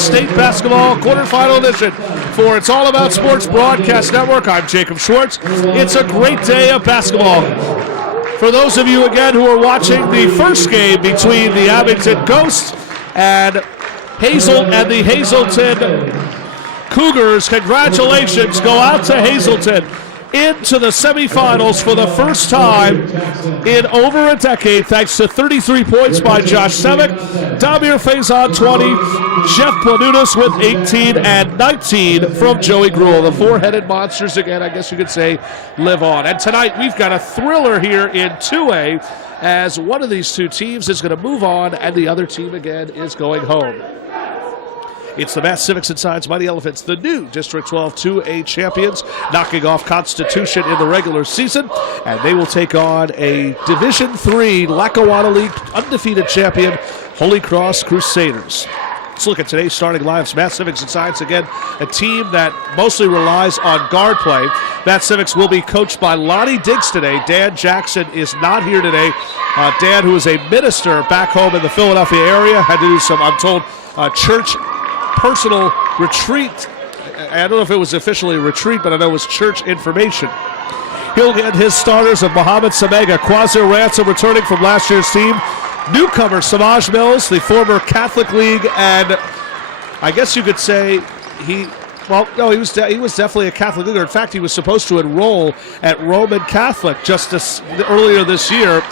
State Basketball Quarterfinal Edition for It's All About Sports Broadcast Network. I'm Jacob Schwartz. It's a great day of basketball. For those of you, again, who are watching the first game between the Abington Ghosts and the Hazelton Cougars, congratulations go out to Hazelton into the semifinals for the first time in over a decade, thanks to 33 points by Josh Sevick, Damir Faison 20, Jeff Planunas with 18, and 19 from Joey Gruel. The four-headed monsters, again, I guess you could say, live on. And tonight we've got a thriller here in 2A, as one of these two teams is going to move on and the other team, again, is going home. It's the Mass Civics and Science Mighty Elephants, the new District 12 2A champions, knocking off Constitution in the regular season, and they will take on a Division III Lackawanna League undefeated champion, Holy Cross Crusaders. Let's look at today's starting lineups. Mass Civics and Science, again, a team that mostly relies on guard play. Mass Civics will be coached by Lonnie Diggs today. Dan Jackson is not here today. Dan, who is a minister back home in the Philadelphia area, had to do some, I'm told, church personal retreat. I don't know if it was officially a retreat, but I know it was church information. He'll get his starters of Mohamed Samega, Quasir Ransom returning from last year's team, newcomer Samaj Mills, the former Catholic League, and I guess you could say he was definitely a Catholic Leaguer. In fact, he was supposed to enroll at Roman Catholic earlier this year.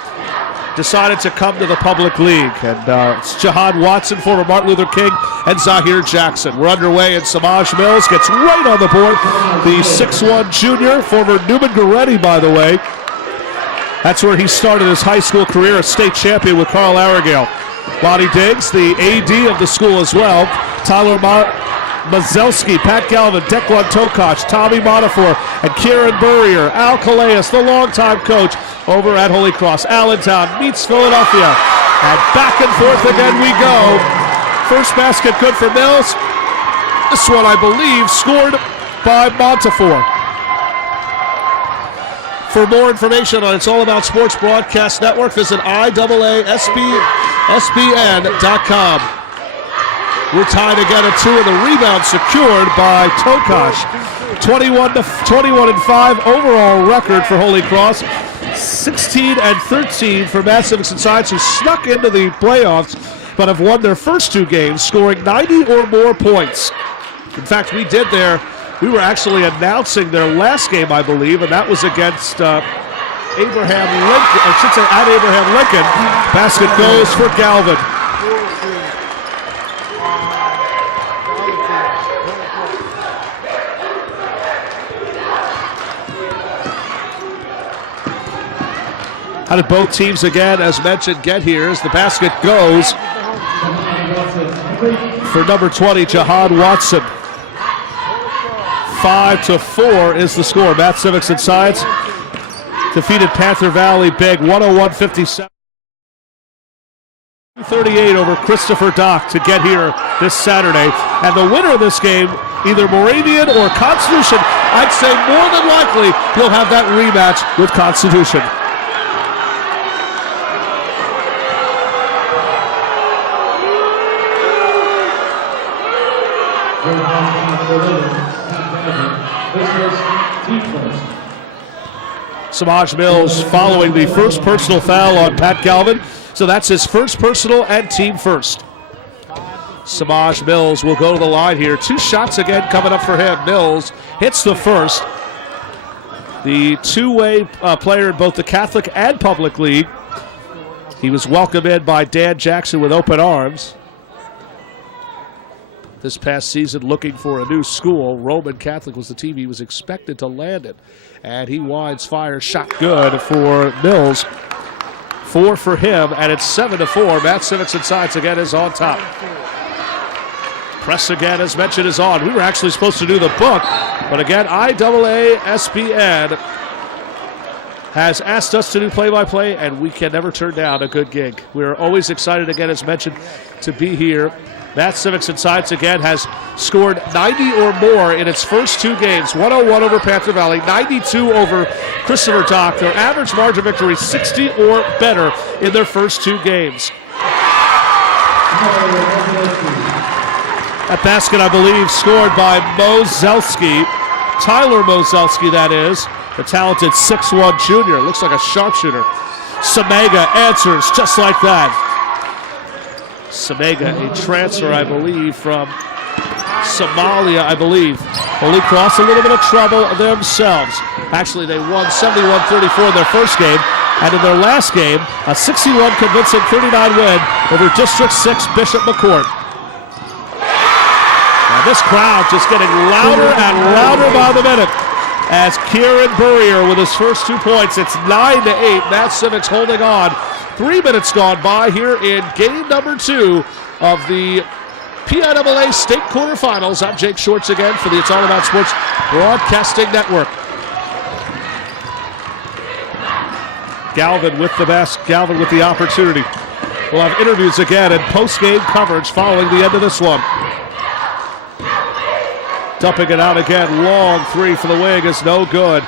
Decided to come to the public league. And it's Jahad Watson, former Martin Luther King, and Zahir Jackson. We're underway, and Samaj Mills gets right on the board. The 6'1 junior, former Newman Goretti, by the way. That's where he started his high school career, a state champion with Carl Arragale. Lonnie Diggs, the AD of the school as well. Tyler Mazelski, Pat Galvin, Declan Tokash, Tommy Monafor, and Kieran Burrier. Al Calais, the longtime coach over at Holy Cross. Allentown meets Philadelphia. And back and forth again we go. First basket good for Mills. This one, I believe, scored by Montefiore. For more information on It's All About Sports Broadcast Network, visit IAASBN.com. We're tied again at 2, and the rebound secured by Tokash. 21-5 overall record for Holy Cross. 16-13 for Mass Civics and Science, who snuck into the playoffs but have won their first 2 games, scoring 90 or more points. In fact, we were actually announcing their last game, I believe, and that was against Abraham Lincoln. I should say at Abraham Lincoln. Basket goes for Galvin. How did both teams, again, as mentioned, get here as the basket goes for number 20, Jahad Watson. 5-4 is the score. Mass Civics and Science defeated Panther Valley big, 101-57. 38 over Christopher Dock to get here this Saturday. And the winner of this game, either Moravian or Constitution, I'd say more than likely he'll have that rematch with Constitution. Samaj Mills following the first personal foul on Pat Galvin. So that's his first personal and team first. Samaj Mills will go to the line here. 2 shots again coming up for him. Mills hits the first. The two-way player in both the Catholic and Public League. He was welcomed in by Dan Jackson with open arms. This past season looking for a new school. Roman Catholic was the team he was expected to land it. And he winds fire, shot good for Mills. 4 for him, and it's 7-4. Mass Civics and Science again is on top. Press again, as mentioned, is on. We were actually supposed to do the book, but again, IAASBN has asked us to do play-by-play, and we can never turn down a good gig. We're always excited, again, as mentioned, to be here. Mass Civics and Science, again, has scored 90 or more in its first 2 games. 101 over Panther Valley, 92 over Christopher Dock. Their average margin of victory, 60 or better in their first 2 games. That basket, I believe, scored by Mozelski. Tyler Mozelski, that is. The talented 6'1 junior. Looks like a sharpshooter. Samega answers just like that. Samega, a transfer, I believe, from Somalia, I believe. Holy Cross, a little bit of trouble themselves. Actually, they won 71-34 in their first game. And in their last game, a 61 convincing 39 win over District 6 Bishop McCourt. Now this crowd just getting louder and louder by the minute as Kieran Burrier with his first 2 points. It's 9-8. Matt Civics holding on. 3 minutes gone by here in game number 2 of the PIAA State Quarterfinals. I'm Jake Shorts again for the It's All About Sports Broadcasting Network. Galvin with the best. Galvin with the opportunity. We'll have interviews again and post-game coverage following the end of this one. Dumping it out again. Long three for the wing is no good.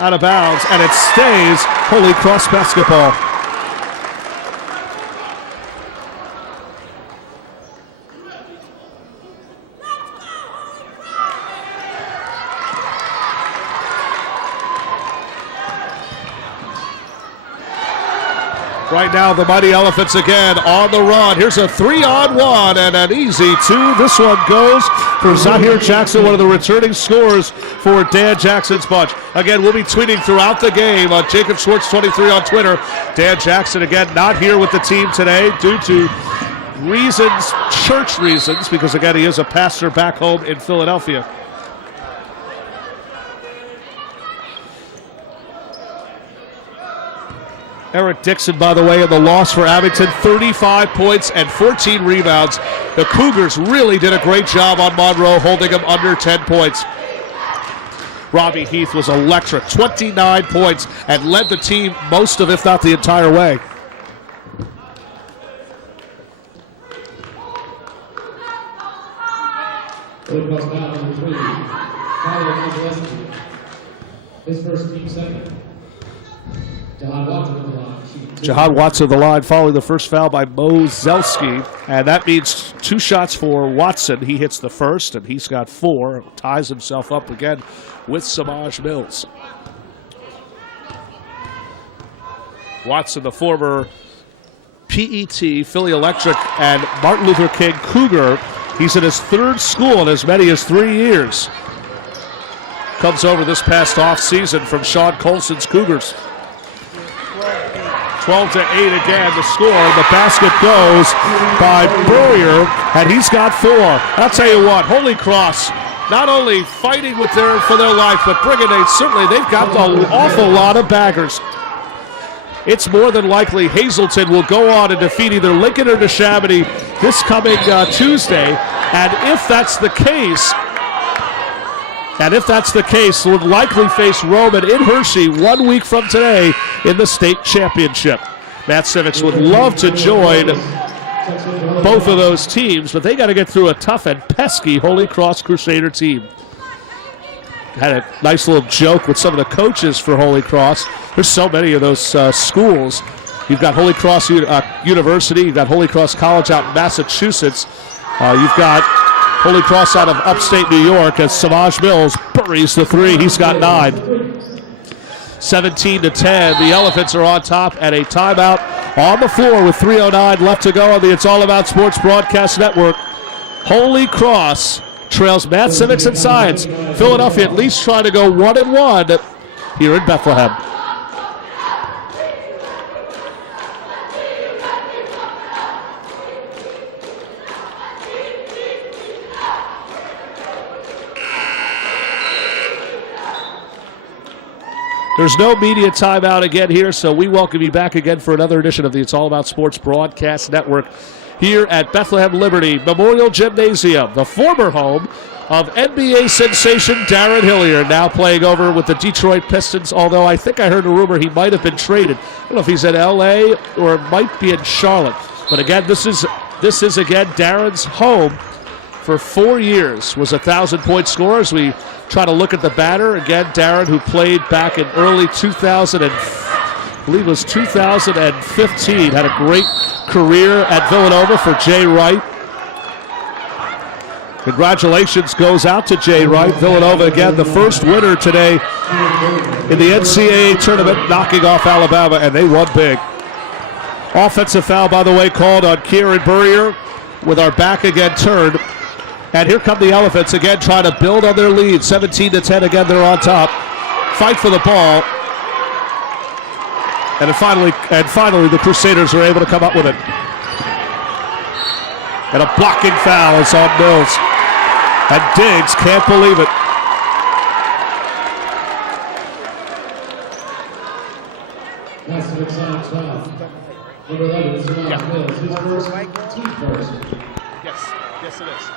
Out of bounds, and it stays Holy Cross basketball. Right now, the Mighty Elephants again on the run. Here's a 3-on-1 and an easy 2. This one goes for Zahir Jackson, one of the returning scorers for Dan Jackson's bunch. Again, we'll be tweeting throughout the game on Jacob Schwartz 23 on Twitter. Dan Jackson, again, not here with the team today due to reasons, church reasons, because, again, he is a pastor back home in Philadelphia. Eric Dixon, by the way, in the loss for Abington, 35 points and 14 rebounds. The Cougars really did a great job on Monroe, holding them under 10 points. Robbie Heath was electric, 29 points, and led the team most of, if not the entire way. His first team second. Jahad Watson of the line following the first foul by Mozelski. And that means 2 shots for Watson. He hits the first, and he's got 4. Ties himself up again with Samaj Mills. Watson, the former PET, Philly Electric, and Martin Luther King Cougar. He's in his 3rd school in as many as 3 years. Comes over this past offseason from Sean Colson's Cougars. 12-8 again to score. The basket goes by Burrier, and he's got 4. I'll tell you what, Holy Cross not only fighting for their life, but certainly they've got an awful lot of baggers. It's more than likely Hazleton will go on and defeat either Lincoln or Neshaminy this coming Tuesday, and if that's the case, will likely face Roman in Hershey 1 week from today in the state championship. Matt Civics would love to join both of those teams, but they got to get through a tough and pesky Holy Cross Crusader team. Had a nice little joke with some of the coaches for Holy Cross. There's so many of those schools. You've got Holy Cross University, you've got Holy Cross College out in Massachusetts, you've got Holy Cross out of upstate New York as Samaj Mills buries the 3. He's got 9. 17-10. The Elephants are on top at a timeout on the floor with 3:09 left to go on the It's All About Sports Broadcast Network. Holy Cross trails Matt Civics and Science. Philadelphia at least trying to go 1-1 here in Bethlehem. There's no media timeout again here, so we welcome you back again for another edition of the It's All About Sports Broadcast Network here at Bethlehem Liberty Memorial Gymnasium, the former home of NBA sensation Darren Hillier, now playing over with the Detroit Pistons, although I think I heard a rumor he might have been traded. I don't know if he's in L.A. or might be in Charlotte. But again, this is again Darren's home for 4 years, was a 1,000-point scorer. As we try to look at the batter, again, Darren, who played back in early 2015, had a great career at Villanova for Jay Wright. Congratulations goes out to Jay Wright. Villanova again, the first winner today in the NCAA tournament, knocking off Alabama, and they won big. Offensive foul, by the way, called on Kieran Burrier with our back again turned. And here come the Elephants again trying to build on their lead. 17-10 again, they're on top. Fight for the ball. And finally, the Crusaders are able to come up with it. And a blocking foul is on Mills. And Diggs can't believe it. Number 11, Savage Mills, his first team first. Yes, it is.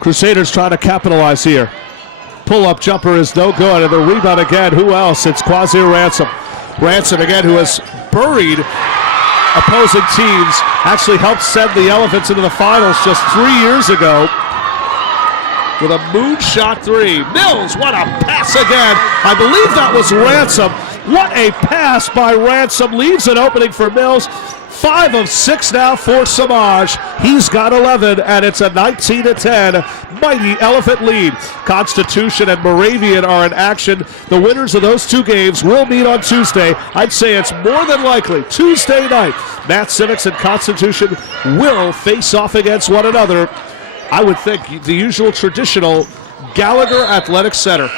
Crusaders trying to capitalize here. Pull-up jumper is no good, and the rebound again. Who else? It's Quazir Ransom. Ransom again, who has buried opposing teams, actually helped send the Elephants into the finals just 3 years ago with a moonshot three. Mills, what a pass again. I believe that was Ransom. What a pass by Ransom. Leaves an opening for Mills. 5 of 6 now for Samaj. He's got 11, and it's a 19-10 mighty Elephant lead. Constitution and Moravian are in action. The winners of those two games will meet on Tuesday. I'd say it's more than likely Tuesday night. Matt Civics and Constitution will face off against one another. I would think the usual traditional Gallagher Athletic Center.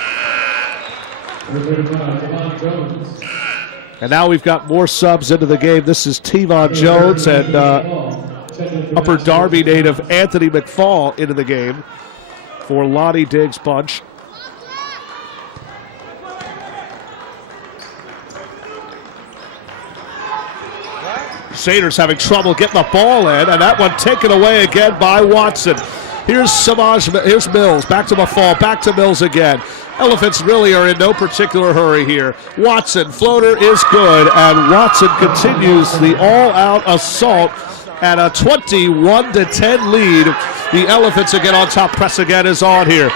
And now we've got more subs into the game. This is Tevon Jones and Upper Darby native Anthony McFall into the game for Lonnie Diggs' bunch. Crusaders having trouble getting the ball in, and that one taken away again by Watson. Here's Mills, back to McFall, back to Mills again. Elephants really are in no particular hurry here. Watson, floater is good, and Watson continues the all-out assault at a 21-10 lead. The Elephants again on top. Press again is on here.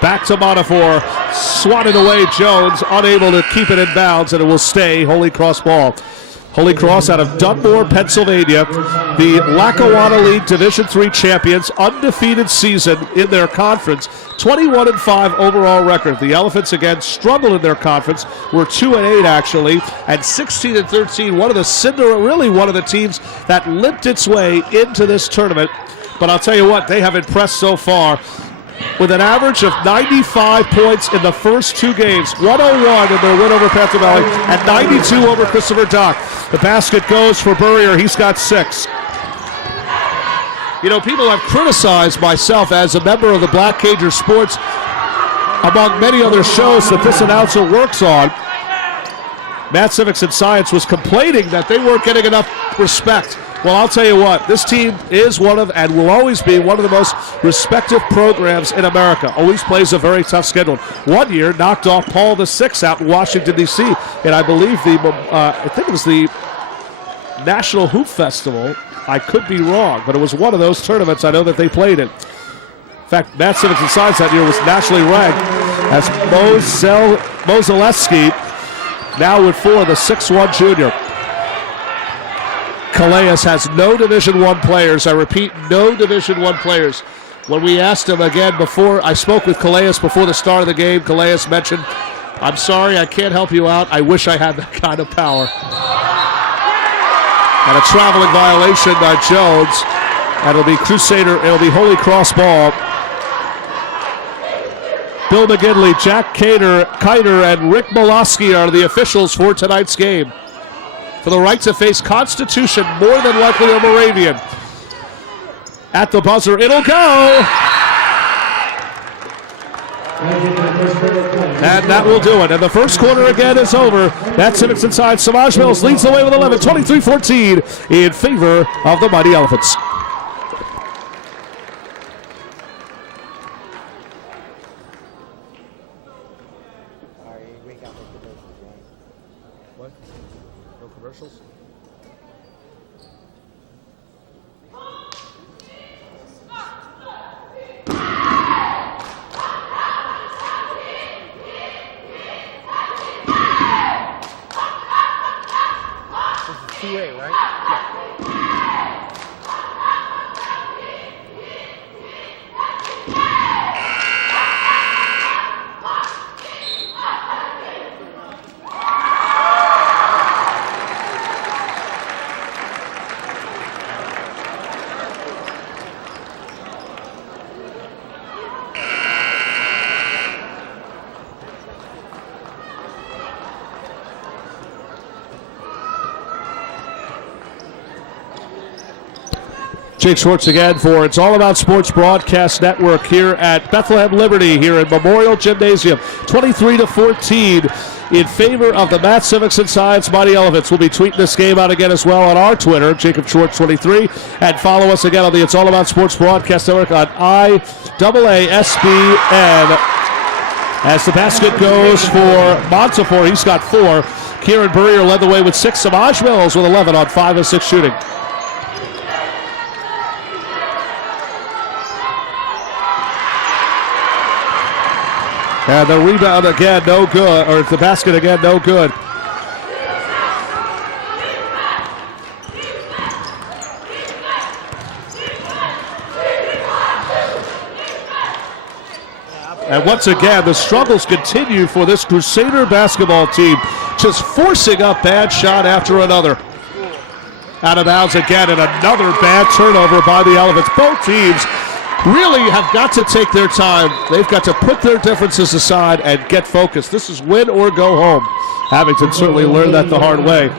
Back to Montefort, swatted away Jones, unable to keep it in bounds, and it will stay Holy Cross ball. Holy Cross out of Dunmore, Pennsylvania, the Lackawanna League Division III champions, undefeated season in their conference, 21-5 overall record. The Elephants again struggled in their conference, were 2-8 actually, and 16-13. One of the teams that limped its way into this tournament. But I'll tell you what, they have impressed so far. With an average of 95 points in the first two games, 101 in their win over Panther Valley, and 92 over Christopher Dock. The basket goes for Burrier. He's got 6. You know, people have criticized myself as a member of the Black Cager Sports, among many other shows that this announcer works on. Matt Civics and Science was complaining that they weren't getting enough respect. Well, I'll tell you what, this team is one of, and will always be, one of the most respected programs in America. Always plays a very tough schedule. One year knocked off Paul VI out in Washington, D.C., and I believe I think it was the National Hoop Festival. I could be wrong, but it was one of those tournaments I know that they played in. In fact, Matt Civics and Science that year was nationally ranked as Mo Zaleski, now with 4, the 6'1 junior. Calais has no Division I players. I repeat, no Division I players. When we asked him again before, I spoke with Calais before the start of the game. Calais mentioned, "I'm sorry, I can't help you out. I wish I had that kind of power." And a traveling violation by Jones. And it'll be Holy Cross ball. Bill McGinley, Jack Kiter, and Rick Molosky are the officials for tonight's game. For the right to face Constitution, more than likely a Moravian. At the buzzer, it'll go! And that will do it. And the first quarter again is over. That's Civics inside. Samaj Mills leads the way with 11, 23-14 in favor of the Mighty Elephants. What? No commercials? This is 2A, right? Yeah. Jake Schwartz again for It's All About Sports Broadcast Network here at Bethlehem Liberty here at Memorial Gymnasium. 23-14 in favor of the Math, Civics, and Science Mighty Elephants. We'll be tweeting this game out again as well on our Twitter, Jacob Schwartz 23, and follow us again on the It's All About Sports Broadcast Network on IAASBN. As the basket goes for Montefiore, he's got 4. Kieran Burrier led the way with 6. Samaj Mills with 11 on 5 of 6 shooting. And the rebound again, no good. Or the basket again, no good. And once again, the struggles continue for this Crusader basketball team. Just forcing up bad shot after another. Out of bounds again, and another bad turnover by the Elephants. Both teams really have got to take their time. They've got to put their differences aside and get focused. This is win or go home. Abington certainly learned that the hard way.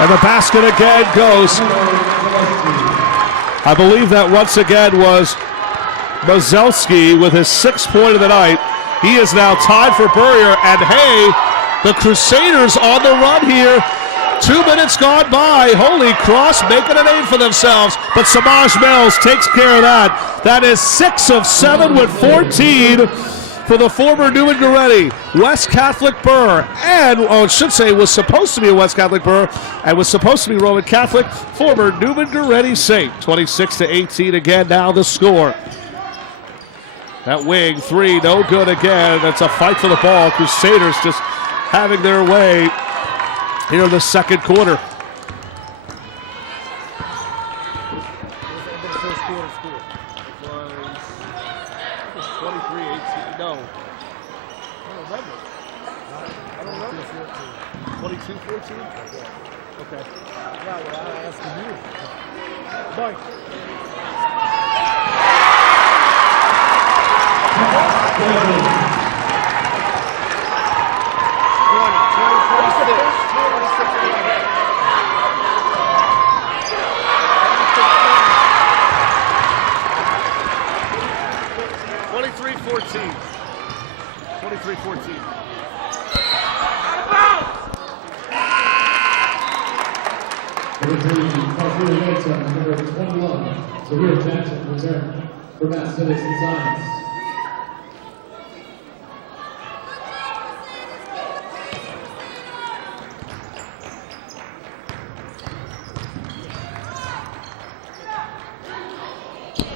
And the basket again goes. I believe that once again was Mazelski with his 6th point of the night. He is now tied for Burrier. And hey, the Crusaders on the run here. 2 minutes gone by. Holy Cross making a name for themselves. But Samaj Mills takes care of that. That is 6 of 7 with 14. For the former Newman Goretti, West Catholic Burr, and, I should say, was supposed to be a West Catholic Burr and was supposed to be Roman Catholic, former Newman Goretti Saint. 26-18 again, now the score. That wing, 3, no good again. That's a fight for the ball. Crusaders just having their way here in the second quarter. For Math, Civics, and Science.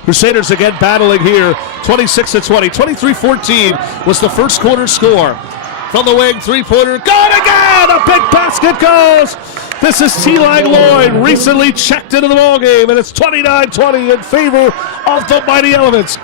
Crusaders again battling here, 26-20. 23-14 was the first quarter score. From the wing, 3-pointer, good again! A big basket goes! This is T-Line Lloyd, recently checked into the ballgame, and it's 29-20 in favor of the Mighty Elephants.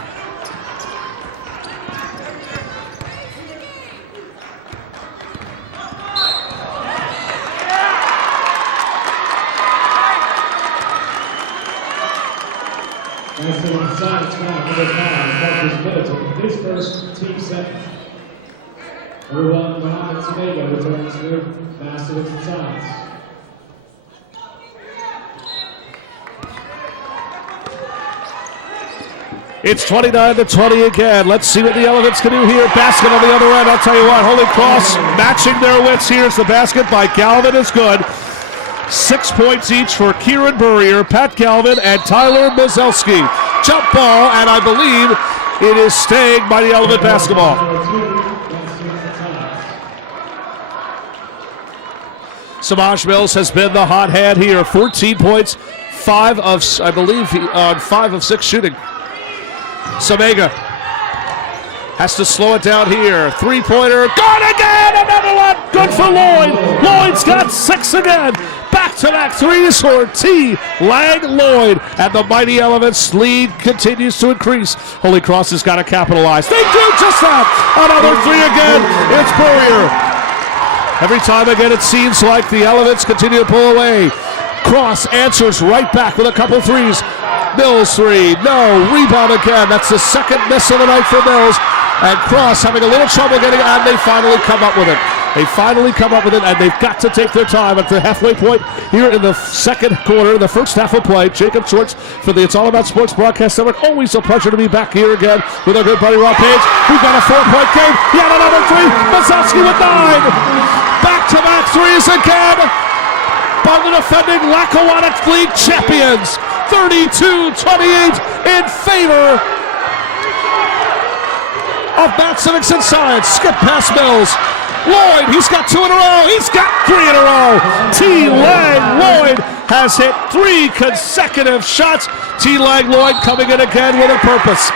His first team set. Number 1, Mohamed Samega returns to Math, Civics, and Science. It's 29-20 again. Let's see what the Elephants can do here. Basket on the other end. I'll tell you what, Holy Cross matching their wits. Here's the basket by Galvin is good. 6 points each for Kieran Burrier, Pat Galvin, and Tyler Mazelski. Jump ball, and I believe it is staying by the Elephant basketball. Samaj Mills has been the hot hand here. 14 points, 5 of 6 shooting. Samega has to slow it down here. Three-pointer, good again, another one, good for Lloyd. Lloyd's got 6 again. Back-to-back threes for T. Lang Lloyd, and the Mighty Elements lead continues to increase. Holy Cross has got to capitalize. They do just that. Another 3 again. It's Burrier. Every time again, it seems like the Elements continue to pull away. Cross answers right back with a couple threes. Mills 3, no, rebound again. That's the second miss of the night for Mills. And Cross having a little trouble getting it, and they finally come up with it. They finally come up with it, and they've got to take their time at the halfway point here in the second quarter, the first half of play. Jacob Schwartz for the It's All About Sports Broadcast Network. Always a pleasure to be back here again with our good buddy Rob Page. We've got a 4-point game. Yet another 3. Mazowski with 9. Back-to-back threes again by the defending Lackawanna League champions. 32-28 in favor of Matt Civics and Science. Skip past Mills. Lloyd, he's got 2 in a row. He's got 3 in a row. T. Lang Lloyd has hit 3 consecutive shots. T. Lang Lloyd coming in again with a purpose.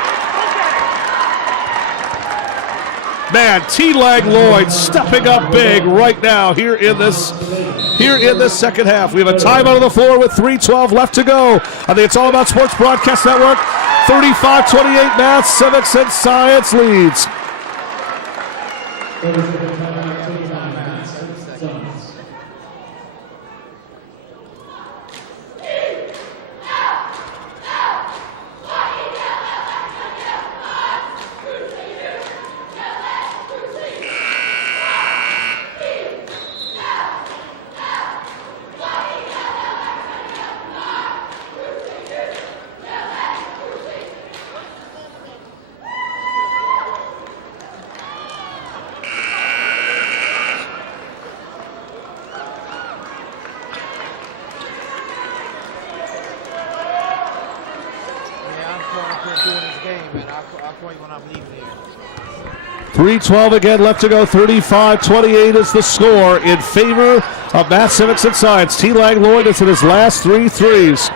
Man, T. Lang Lloyd stepping up big right now here in this second half. We have a timeout on the floor with 3:12 left to go. I think It's All About Sports Broadcast Network. 35-28 Math, Civics, and Science leads. Doing this game, man. I'll call you when I'm leaving here. 3:12 again left to go. 35-28 is the score in favor of Math, Civics, and Science. T. Lang Lloyd is in his last 3 threes.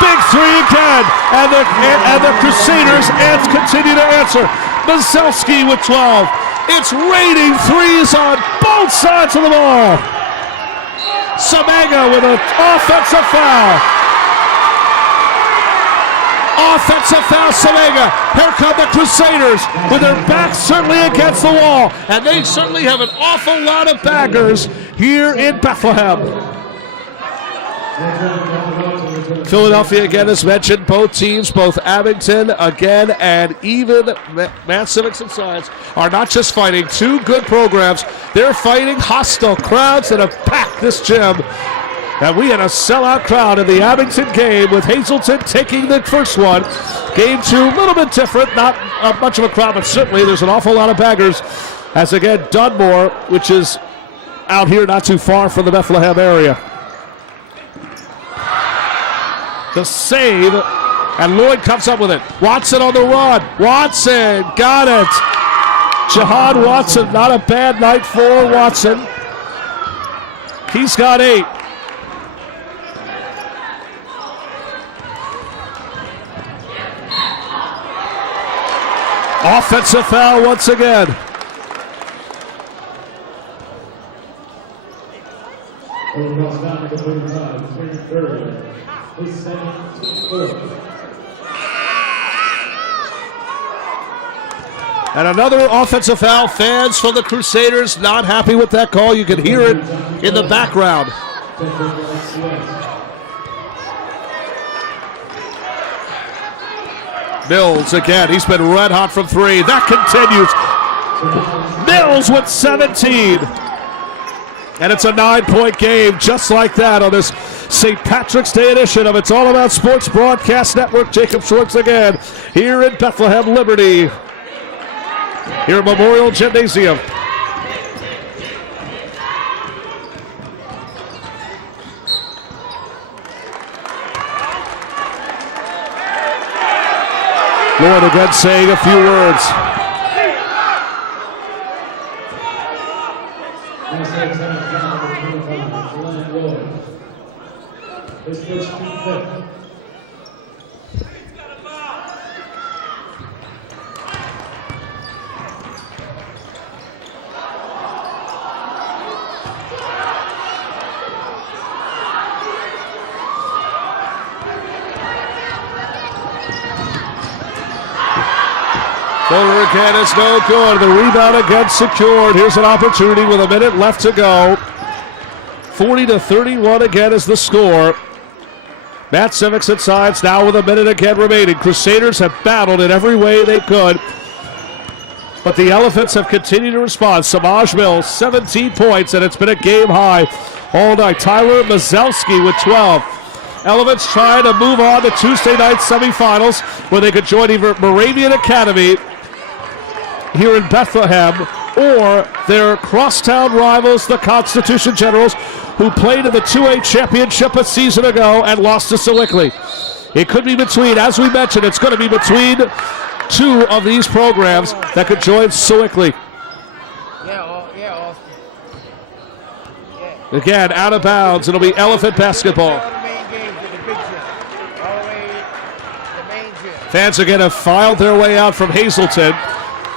Big 3 again, and the Crusaders continue to answer. Mazowski with 12. It's raining threes on both sides of the ball. Samega with an offensive foul. Offensive foul, Samega. Here come the Crusaders with their backs certainly against the wall. And they certainly have an awful lot of baggers here in Bethlehem. Philadelphia again as mentioned, both teams, both Abington again and even Math, Civics, and Science are not just fighting 2 good programs, they're fighting hostile crowds that have packed this gym. And we had a sellout crowd in the Abington game with Hazleton taking the first one. Game 2, a little bit different, not much of a crowd, but certainly there's an awful lot of baggers. As again, Dunmore, which is out here not too far from the Bethlehem area. The save, and Lloyd comes up with it. Watson on the run. Watson got it. Jahad Watson, not a bad night for Watson. He's got 8. Offensive foul once again. And another offensive foul. Fans from the Crusaders not happy with that call. You can hear it in the background. Mills again. He's been red hot from 3. That continues. Mills with 17. And it's a 9-point game just like that on this St. Patrick's Day edition of It's All About Sports Broadcast Network. Jacob Schwartz again here in Bethlehem Liberty, here at Memorial Gymnasium. Lloyd again saying a few words. Last day time foul number 25, Glenn Lloyd. His first team fifth. Fuller again is no good. The rebound again secured. Here's an opportunity with a minute left to go. 40-31 again is the score. Matt Simics at sides now with a minute again remaining. Crusaders have battled in every way they could, but the Elephants have continued to respond. Samaj Mills, 17 points, and it's been a game high all night. Tyler Mazelski with 12. Elephants trying to move on to Tuesday night semifinals, where they could join either Moravian Academy here in Bethlehem or their crosstown rivals, the Constitution Generals, who played in the 2A championship a season ago and lost to Sewickley. It could be between, as we mentioned, it's going to be between two of these programs that could join Sewickley. Yeah. Again, out of bounds. It'll be Elephant basketball. All the main games with the big gym. All the way to the main gym. Fans again have filed their way out from Hazleton.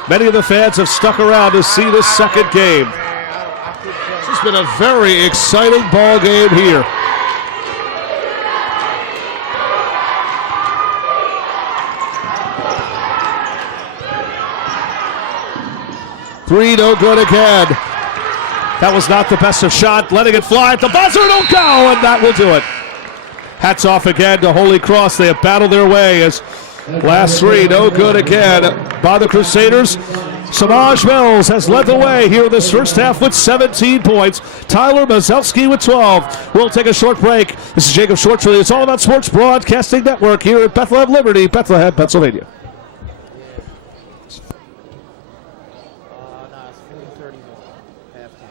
Many of the fans have stuck around to see this second game. This has been a very exciting ball game here. Three, no good again. That was not the best of shot. Letting it fly at the buzzer, don't go, and that will do it. Hats off again to Holy Cross. They have battled their way as last three, no good again by the Crusaders. Samaj Mills has led the way here in this first half with 17 points. Tyler Mazelski with 12. We'll take a short break. This is Jacob Schwartz for the It's All About Sports Broadcasting Network here at Bethlehem Liberty, Bethlehem, Pennsylvania. No, it's 40-30 halftime.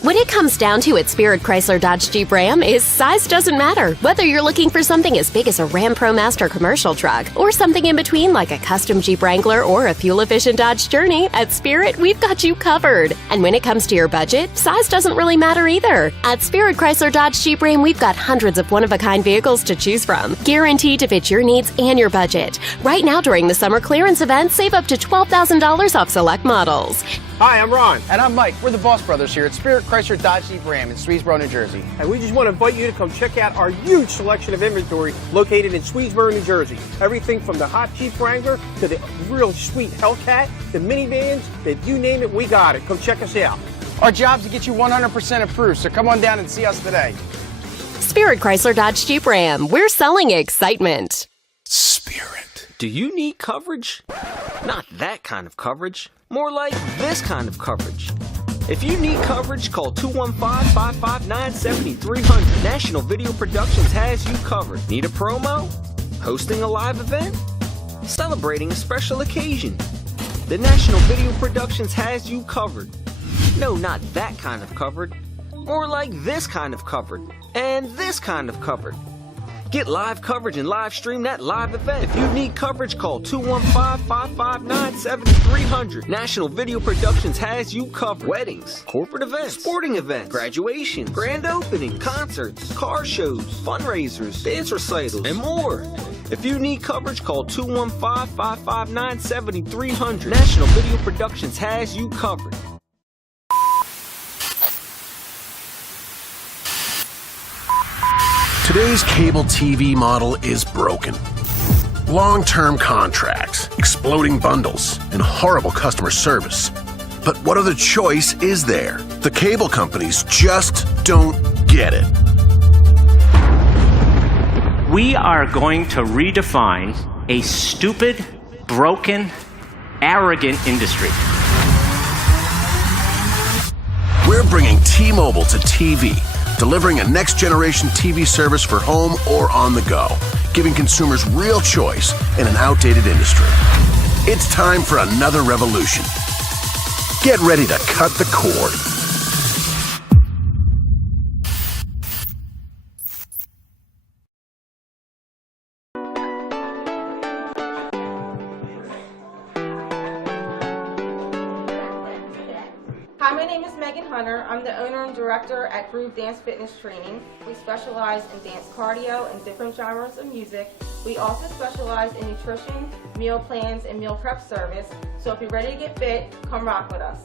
When it comes down to it, Spirit Chrysler Dodge Jeep Ram is size doesn't matter. Whether you're looking for something as big as a Ram ProMaster commercial truck or something in between like a custom Jeep Wrangler or a fuel-efficient Dodge Journey, at Spirit, we've got you covered. And when it comes to your budget, size doesn't really matter either. At Spirit Chrysler Dodge Jeep Ram, we've got hundreds of one-of-a-kind vehicles to choose from, guaranteed to fit your needs and your budget. Right now during the summer clearance event, save up to $12,000 off select models. Hi, I'm Ron. And I'm Mike. We're the Boss Brothers here at Spirit Chrysler Dodge Jeep Ram in Swedesboro, New Jersey. And we just want to invite you to come check out our huge selection of inventory located in Swedesboro, New Jersey. Everything from the hot Jeep Wrangler to the real sweet Hellcat, the minivans, you name it, we got it. Come check us out. Our job's to get you 100% approved, so come on down and see us today. Spirit Chrysler Dodge Jeep Ram. We're selling excitement. Spirit. Do you need coverage? Not that kind of coverage. More like this kind of coverage. If you need coverage, call 215-559-7300. National Video Productions has you covered. Need a promo? Hosting a live event? Celebrating a special occasion? The National Video Productions has you covered. No, not that kind of covered. More like this kind of covered. And this kind of covered. Get live coverage and live stream that live event. If you need coverage, call 215-559-7300. National Video Productions has you covered. Weddings, corporate events, sporting events, graduation, grand opening, concerts, car shows, fundraisers, dance recitals, and more. If you need coverage, call 215-559-7300. National Video Productions has you covered. Today's cable TV model is broken. Long-term contracts, exploding bundles, and horrible customer service. But what other choice is there? The cable companies just don't get it. We are going to redefine a stupid, broken, arrogant industry. We're bringing T-Mobile to TV, delivering a next-generation TV service for home or on the go, giving consumers real choice in an outdated industry. It's time for another revolution. Get ready to cut the cord. Hi, my name is Megan Hunter. I'm the owner and director at Groove Dance Fitness Training. We specialize in dance cardio and different genres of music. We also specialize in nutrition, meal plans, and meal prep service. So if you're ready to get fit, come rock with us.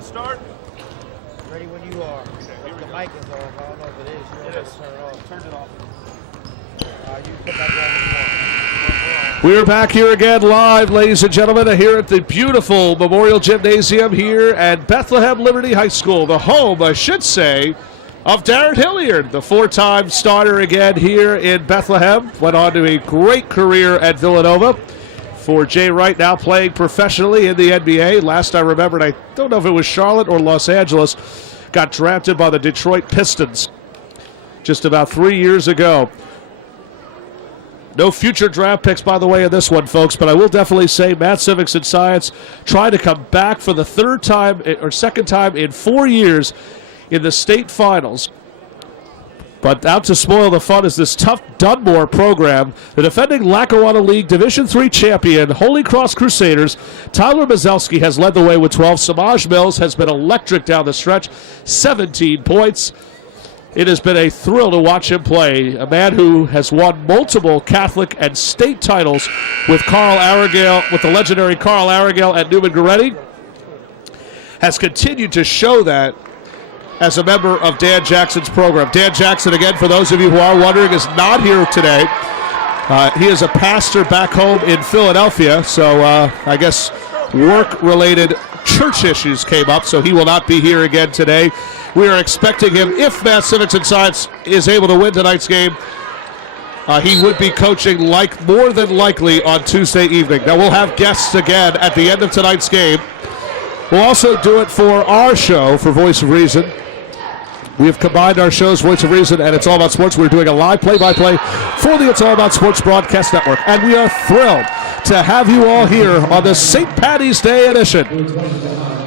Start. Ready when you are. If the mic is off, I don't know if it is. You'll have to turn it off. Turned it off. You put that down. We're back here again live, ladies and gentlemen, here at the beautiful Memorial Gymnasium here at Bethlehem Liberty High School, the home, I should say, of Darren Hilliard, the four-time starter again here in Bethlehem. Went on to a great career at Villanova. For Jay Wright, now playing professionally in the NBA. Last I remembered, I don't know if it was Charlotte or Los Angeles, got drafted by the Detroit Pistons just about 3 years ago. No future draft picks, by the way, in this one, folks, but I will definitely say Math Civics and Science trying to come back for the second time in 4 years in the state finals. But out to spoil the fun is this tough Dunmore program. The defending Lackawanna League Division III champion, Holy Cross Crusaders, Tyler Mazelski has led the way with 12. Samaj Mills has been electric down the stretch, 17 points. It has been a thrill to watch him play. A man who has won multiple Catholic and state titles with the legendary Carl Aragale at Newman Goretti, has continued to show that as a member of Dan Jackson's program. Dan Jackson, again, for those of you who are wondering, is not here today. He is a pastor back home in Philadelphia, so I guess work-related church issues came up, so he will not be here again today. We are expecting him, if Math Civics and Science is able to win tonight's game, he would be coaching more than likely on Tuesday evening. Now, we'll have guests again at the end of tonight's game. We'll also do it for our show, for Voice of Reason. We have combined our shows, Voice of Reason and It's All About Sports. We're doing a live play-by-play for the It's All About Sports Broadcast Network. And we are thrilled to have you all here on the St. Patty's Day edition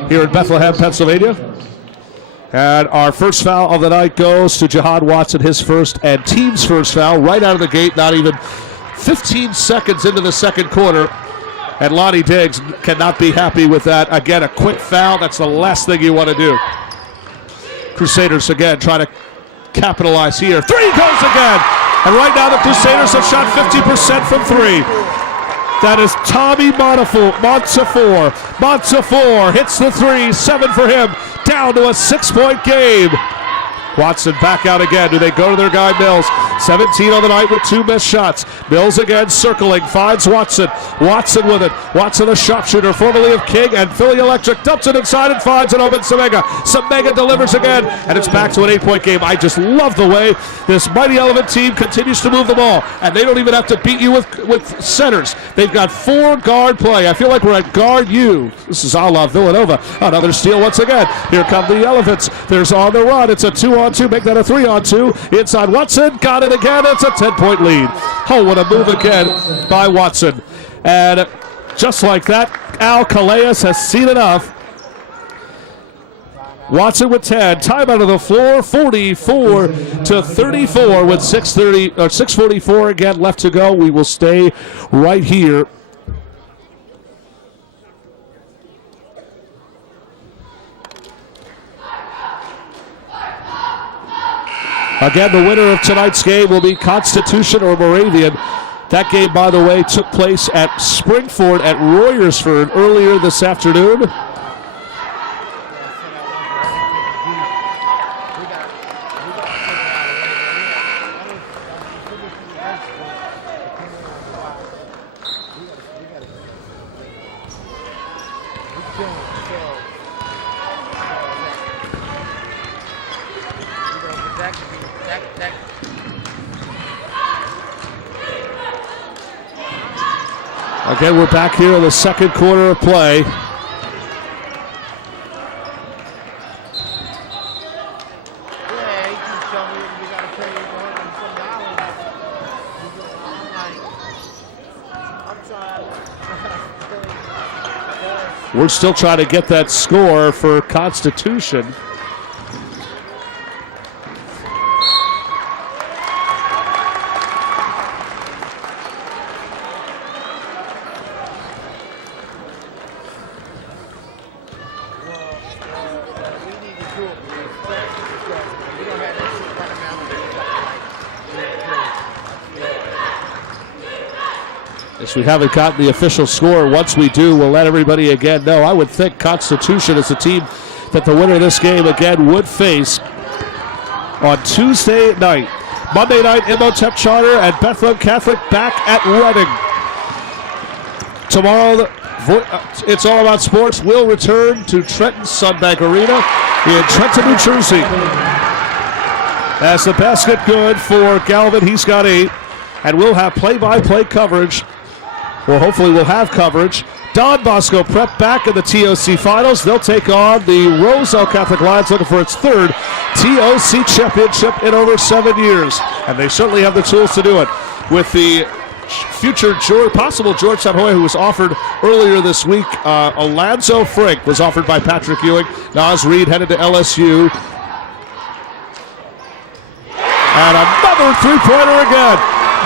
here in Bethlehem, Pennsylvania. And our first foul of the night goes to Jihad Watson, his first and team's first foul right out of the gate, not even 15 seconds into the second quarter. And Lonnie Diggs cannot be happy with that. Again, a quick foul. That's the last thing you want to do. Crusaders again trying to capitalize here. Three goes again. And right now the Crusaders have shot 50% from three. That is Tommy Montefiore. Montefiore hits the three. 7 for him. Down to a 6-point game. Watson back out again. Do they go to their guy Mills? 17 on the night with 2 missed shots. Mills again circling, finds Watson. Watson with it. Watson, a sharpshooter, formerly of King and Philly Electric, dumps it inside and finds an open Semega. Semega delivers again, and it's back to an 8-point game. I just love the way this Mighty Element team continues to move the ball, and they don't even have to beat you with centers. They've got 4 guard play. I feel like we're at guard U. This is a la Villanova. Another steal once again. Here come the Elephants. There's on the run. It's a 2-on-2. Make that a 3-on-2. Inside Watson. Got it again. It's a 10-point lead. Oh, what a move again by Watson. And just like that, Al Calais has seen enough. Watson with 10. Time out of the floor. 44-34 with 6:44 again left to go. We will stay right here. Again, the winner of tonight's game will be Constitution or Moravian. That game, by the way, took place at Springford at Royersford earlier this afternoon. Again, we're back here in the second quarter of play. We're still trying to get that score for Constitution. We haven't gotten the official score. Once we do, we'll let everybody again know. I would think Constitution is the team that the winner of this game again would face on Tuesday night. Monday night, Imhotep Charter and Bethlehem Catholic back at Reading. Tomorrow, It's All About Sports will return to Trenton Sunbank Arena in Trenton, New Jersey. As the basket good for Galvin, he's got 8. And we'll have play-by-play coverage. Well, hopefully we'll have coverage Don Bosco Prep back in the TOC finals. They'll take on the Roselle Catholic Lions, looking for its third TOC championship in over 7 years. And they certainly have the tools to do it. With the future possible Georgetown Hoya, who was offered earlier this week, Alonzo Frink was offered by Patrick Ewing. Nas Reed headed to LSU. And another three-pointer again.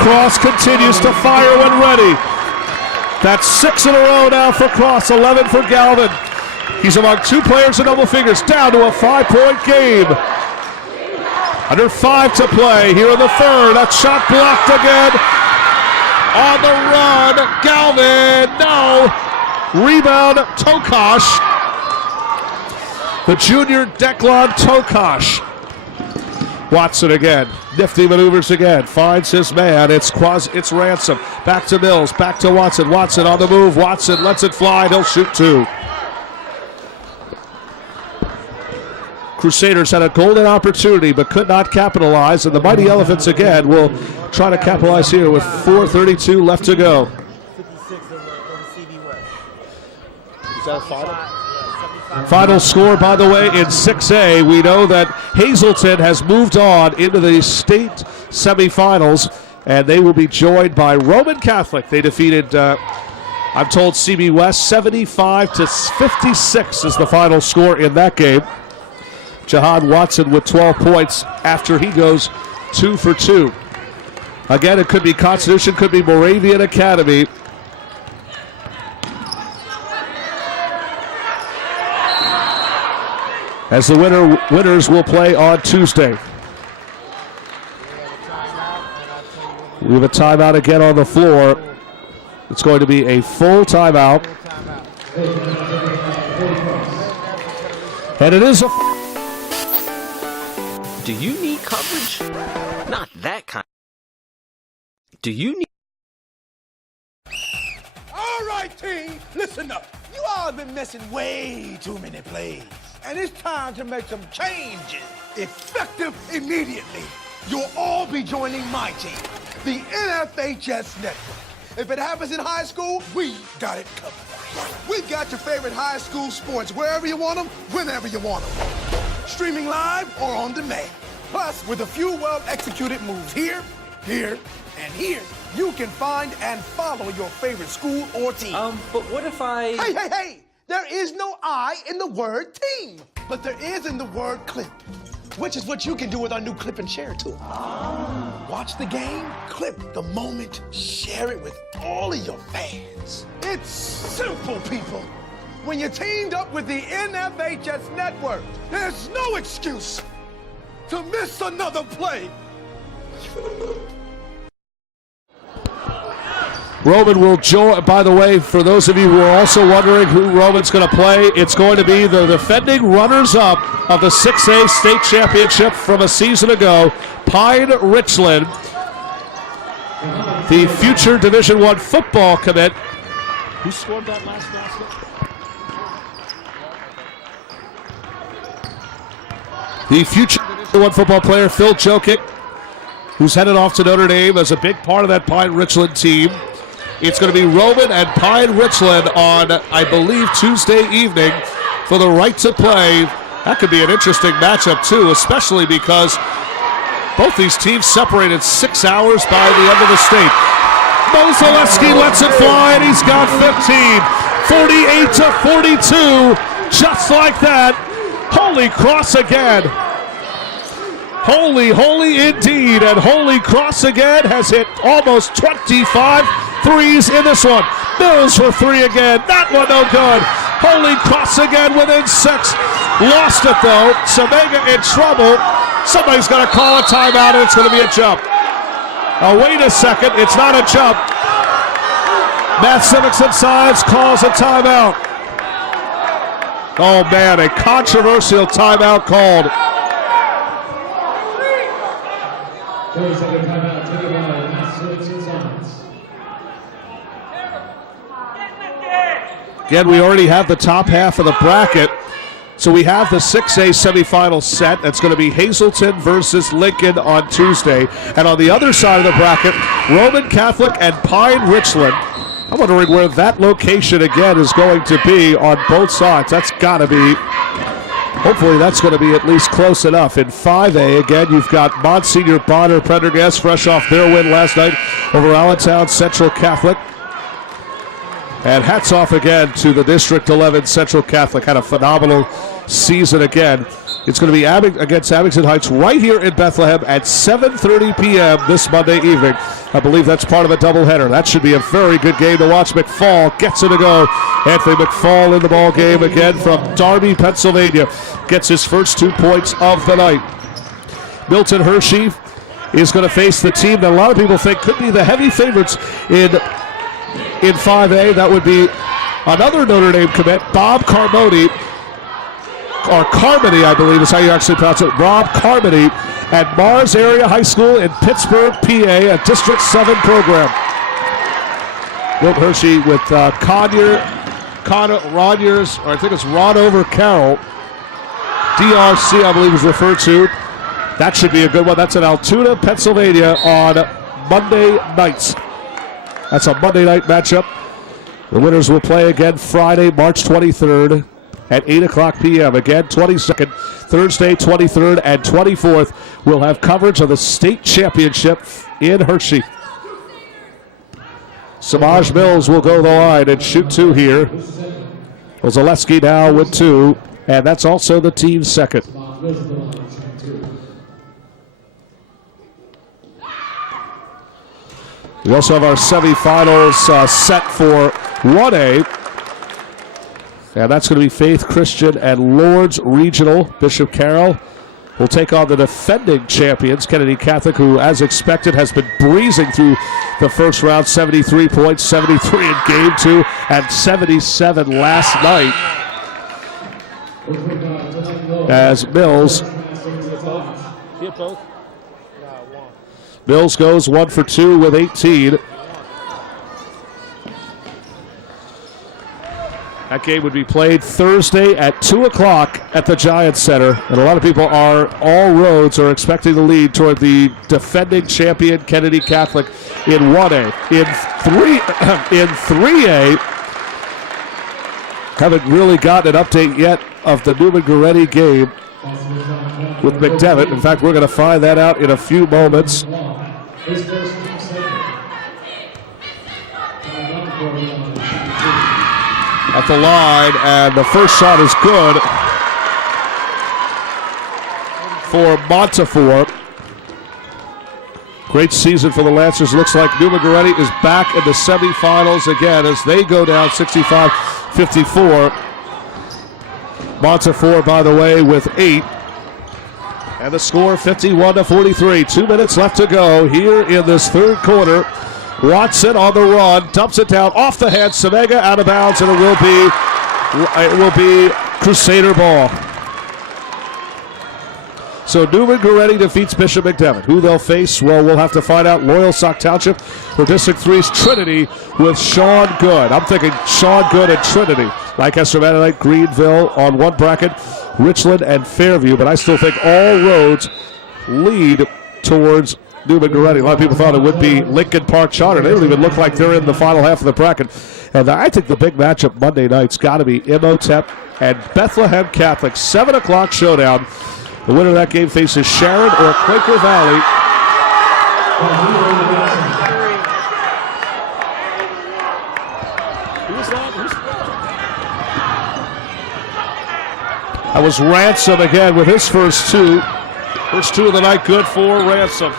Cross continues to fire when ready. That's 6 in a row now for Cross, 11 for Galvin. He's among 2 players in double figures, down to a 5-point game. Under 5 to play here in the third. That shot blocked again. On the run, Galvin, no. Rebound, Tokash. The junior Declan Tokash. Watson again. Nifty maneuvers again. Finds his man. It's Ransom. Back to Mills. Back to Watson. Watson on the move. Watson lets it fly. He'll shoot 2. Crusaders had a golden opportunity but could not capitalize. And the Mighty Elephants again will try to capitalize here with 4:32 left to go. 56 over CB West. Is that a final? Final score, by the way, in 6A. We know that Hazleton has moved on into the state semifinals, and they will be joined by Roman Catholic. They defeated, I'm told, CB West 75-56 is the final score in that game. Jahan Watson with 12 points after he goes 2 for 2. Again, it could be Constitution, could be Moravian Academy. As the winners will play on Tuesday. We have a timeout again on the floor. It's going to be a full timeout. And it is a... Do you need coverage? Not that kind. Do you need... All right, team, listen up. You all have been missing way too many plays. And it's time to make some changes. Effective immediately. You'll all be joining my team, the NFHS Network. If it happens in high school, we got it covered. We've got your favorite high school sports wherever you want them, whenever you want them. Streaming live or on demand. Plus, with a few well-executed moves here, here, and here, you can find and follow your favorite school or team. But what if I... Hey! There is no I in the word team, but there is in the word clip, which is what you can do with our new clip and share tool. Watch the game, clip the moment, share it with all of your fans. It's simple, people. When you're teamed up with the NFHS Network, there's no excuse to miss another play. Roman will join. By the way, for those of you who are also wondering who Roman's going to play, it's going to be the defending runners-up of the 6A state championship from a season ago, Pine Richland, the future Division I football commit. Who scored that last basket? The future Division I football player, Phil Jokic, who's headed off to Notre Dame as a big part of that Pine Richland team. It's going to be Roman and Pine Richland on, I believe, Tuesday evening for the right to play. That could be an interesting matchup, too, especially because both these teams separated 6 hours by the end of the state. Mo Zaleski lets it fly, and he's got 15. 48-42, just like that. Holy Cross again. Holy indeed, and Holy Cross again has hit almost 25 threes in this one. Mills for 3 again, that one no good. Holy Cross again within 6. Lost it though, Samega in trouble. Somebody's gonna call a timeout and it's gonna be a jump. Oh, wait a second, it's not a jump. Math, Civics, and Science calls a timeout. Oh man, a controversial timeout called. 30-second timeout taken by Math, Civics, and Science. Again, we already have the top half of the bracket. So we have the 6A semifinal set. That's going to be Hazleton versus Lincoln on Tuesday. And on the other side of the bracket, Roman Catholic and Pine Richland. I'm wondering where that location again is going to be on both sides. That's got to be, hopefully that's going to be at least close enough. In 5A, again, you've got Monsignor Bonner Prendergast, fresh off their win last night over Allentown Central Catholic. And hats off again to the District 11 Central Catholic. Had a phenomenal season again. It's going to be against Abington Heights right here in Bethlehem at 7:30 p.m. this Monday evening. I believe that's part of a doubleheader. That should be a very good game to watch. McFall gets it to go. Anthony McFall in the ball game again from Darby, Pennsylvania. Gets his first 2 points of the night. Milton Hershey is going to face the team that a lot of people think could be the heavy favorites in 5A. That would be another Notre Dame commit, Bob Carmody. Or Carmody, I believe is how you actually pronounce it. Rob Carmody at Mars Area High School in Pittsburgh, PA, a District 7 program. Milt Hershey with Rogers, or I think it's Ron Over Carroll. DRC, I believe, is referred to. That should be a good one. That's in Altoona, Pennsylvania on Monday nights. That's a Monday night matchup. The winners will play again Friday, March 23rd. At 8 o'clock p.m. Again, 22nd, Thursday, 23rd, and 24th. We'll have coverage of the state championship in Hershey. Samaj Mills will go the line and shoot 2 here. Zaleski now with 2, and that's also the team's second. We also have our semifinals set for 1A. And that's going to be Faith Christian and Lourdes Regional. Bishop Carroll will take on the defending champions, Kennedy Catholic, who, as expected, has been breezing through the first round. 73 points, 73 in game 2, and 77 last night. As Mills goes 1 for 2 with 18. That game would be played Thursday at 2 o'clock at the Giants Center. And a lot of people all roads are expecting the lead toward the defending champion Kennedy Catholic in 1A. In 3A, haven't really gotten an update yet of the Newman-Goretti game with McDevitt. In fact, we're going to find that out in a few moments. At the line, and the first shot is good for Montefiore. Great season for the Lancers. Looks like Newman-Goretti is back in the semifinals again as they go down 65-54. Montefiore, by the way, with 8. And the score 51-43. 2 minutes left to go here in this third quarter. Watson on the run, dumps it down off the head. Semega out of bounds, and it will be Crusader ball. So Newman-Goretti defeats Bishop McDevitt. Who they'll face, well, we'll have to find out. Loyal Sock Township for District 3's Trinity with Sean Good. I'm thinking Sean Good and Trinity. Lancaster Mennonite, Greenville on one bracket, Richland and Fairview, but I still think all roads lead towards Newman-Goretti. A lot of people thought it would be Lincoln Park Charter. They don't even look like they're in the final half of the bracket. And I think the big matchup Monday night's got to be Imhotep and Bethlehem Catholic. 7 o'clock showdown. The winner of that game faces Sharon or Quaker Valley. That was Ransom again with his first 2. First 2 of the night, good for Ransom.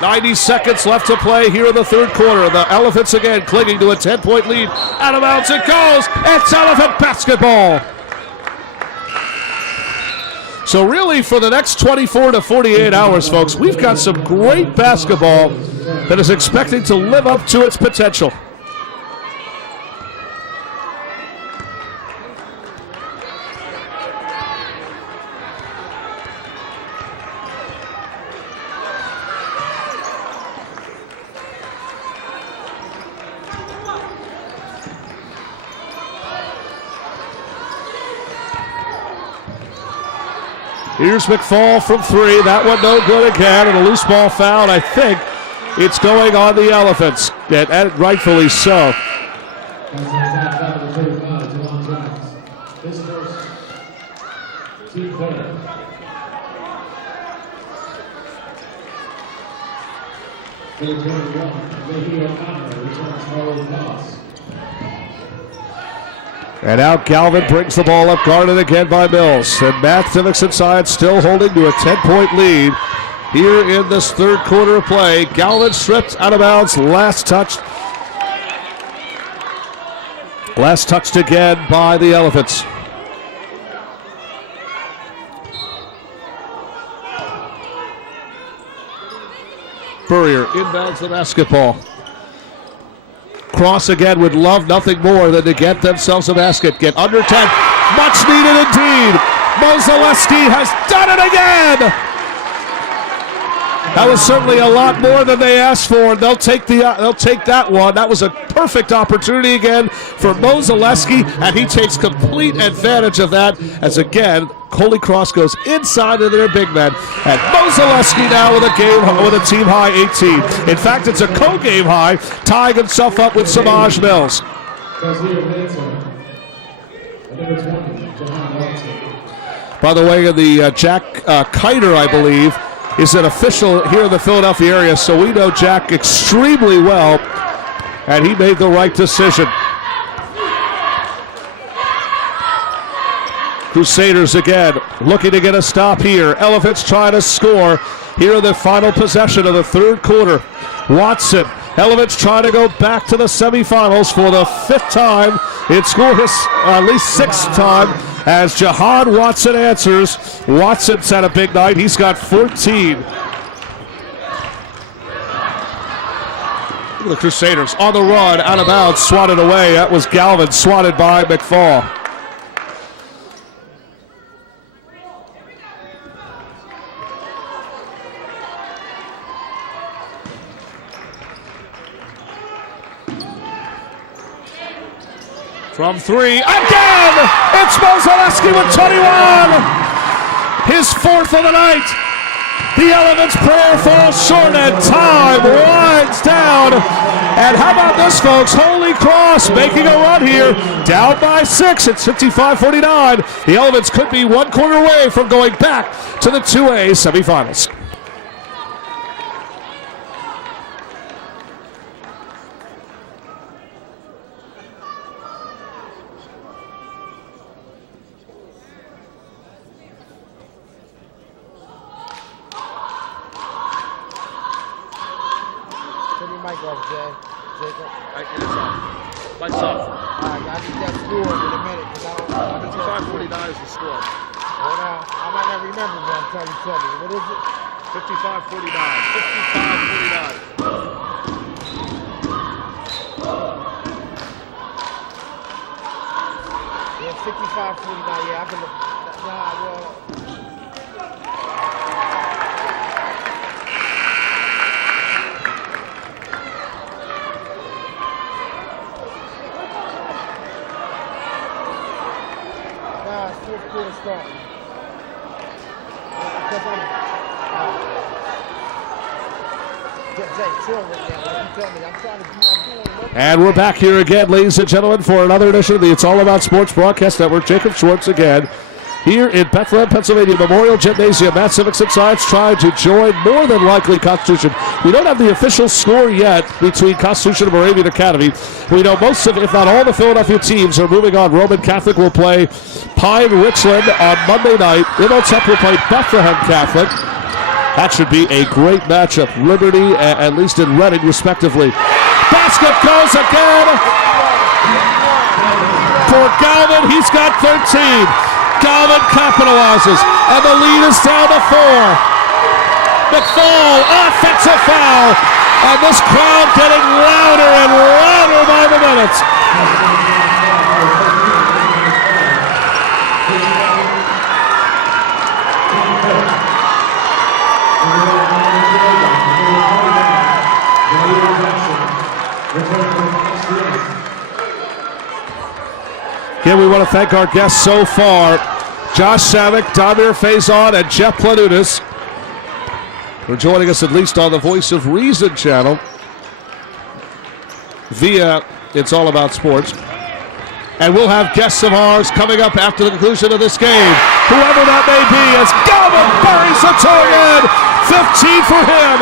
90 seconds left to play here in the third quarter. The Elephants again clinging to a 10-point lead. Out of bounds it goes. It's Elephant basketball. So really for the next 24 to 48 hours, folks, we've got some great basketball that is expecting to live up to its potential. Here's McFall from 3. That one no good again, and a loose ball foul, I think, it's going on the Elephants, and rightfully so. And now Galvin brings the ball up, guarded again by Mills. And Matt Thivix inside, still holding to a 10-point lead here in this third quarter of play. Galvin stripped out of bounds, last touched again by the Elephants. Burrier inbounds the basketball. Cross again would love nothing more than to get themselves a basket. Get under 10. Much needed indeed. Mo Zaleski has done it again. That was certainly a lot more than they asked for. They'll take that one. That was a perfect opportunity again for Mo Zaleski, and he takes complete advantage of that as again Holy Cross goes inside of their big men, and Mo Zaleski now with a team high 18. In fact, it's a co-game high, tying himself up with Samaj Mills. By the way, the Jack Kiter, I believe, is an official here in the Philadelphia area, so we know Jack extremely well, and he made the right decision. Crusaders again looking to get a stop here. Elephants trying to score here in the final possession of the third quarter. Watson, Elephants trying to go back to the semifinals for the 5th time in school history, at least 6th time, as Jahan Watson answers. Watson's had a big night. He's got 14. Look at the Crusaders on the run, out of bounds, swatted away. That was Galvin, swatted by McFall. From 3, again! It's Mo Zaleski with 21! His 4th of the night. The Elephants' prayer falls short and time winds down. And how about this, folks? Holy Cross making a run here. Down by 6. It's 55-49. The Elephants could be one quarter away from going back to the 2A semifinals. And we're back here again, ladies and gentlemen, for another edition of the It's All About Sports Broadcast Network. Jacob Schwartz again here in Bethlehem, Pennsylvania, Memorial Gymnasium. Matt Civics and Science trying to join more than likely Constitution. We don't have the official score yet between Constitution and Moravian Academy. We know most of, if not all, the Philadelphia teams are moving on. Roman Catholic will play Pine Richland on Monday night. Imhotep will play Bethlehem Catholic. That should be a great matchup. Liberty, at least in Reading, respectively. Basket goes again for Galvin. He's got 13. Galvin capitalizes, and the lead is down to 4. McFall, offensive foul, and this crowd getting louder and louder by the minute. Again, we want to thank our guests so far. Josh Savick, Damir Faison, and Jeff Planutis. for joining us at least on the Voice of Reason channel via It's All About Sports. And we'll have guests of ours coming up after the conclusion of this game. Whoever that may be, as Galvin buries the toe again. 15 for him.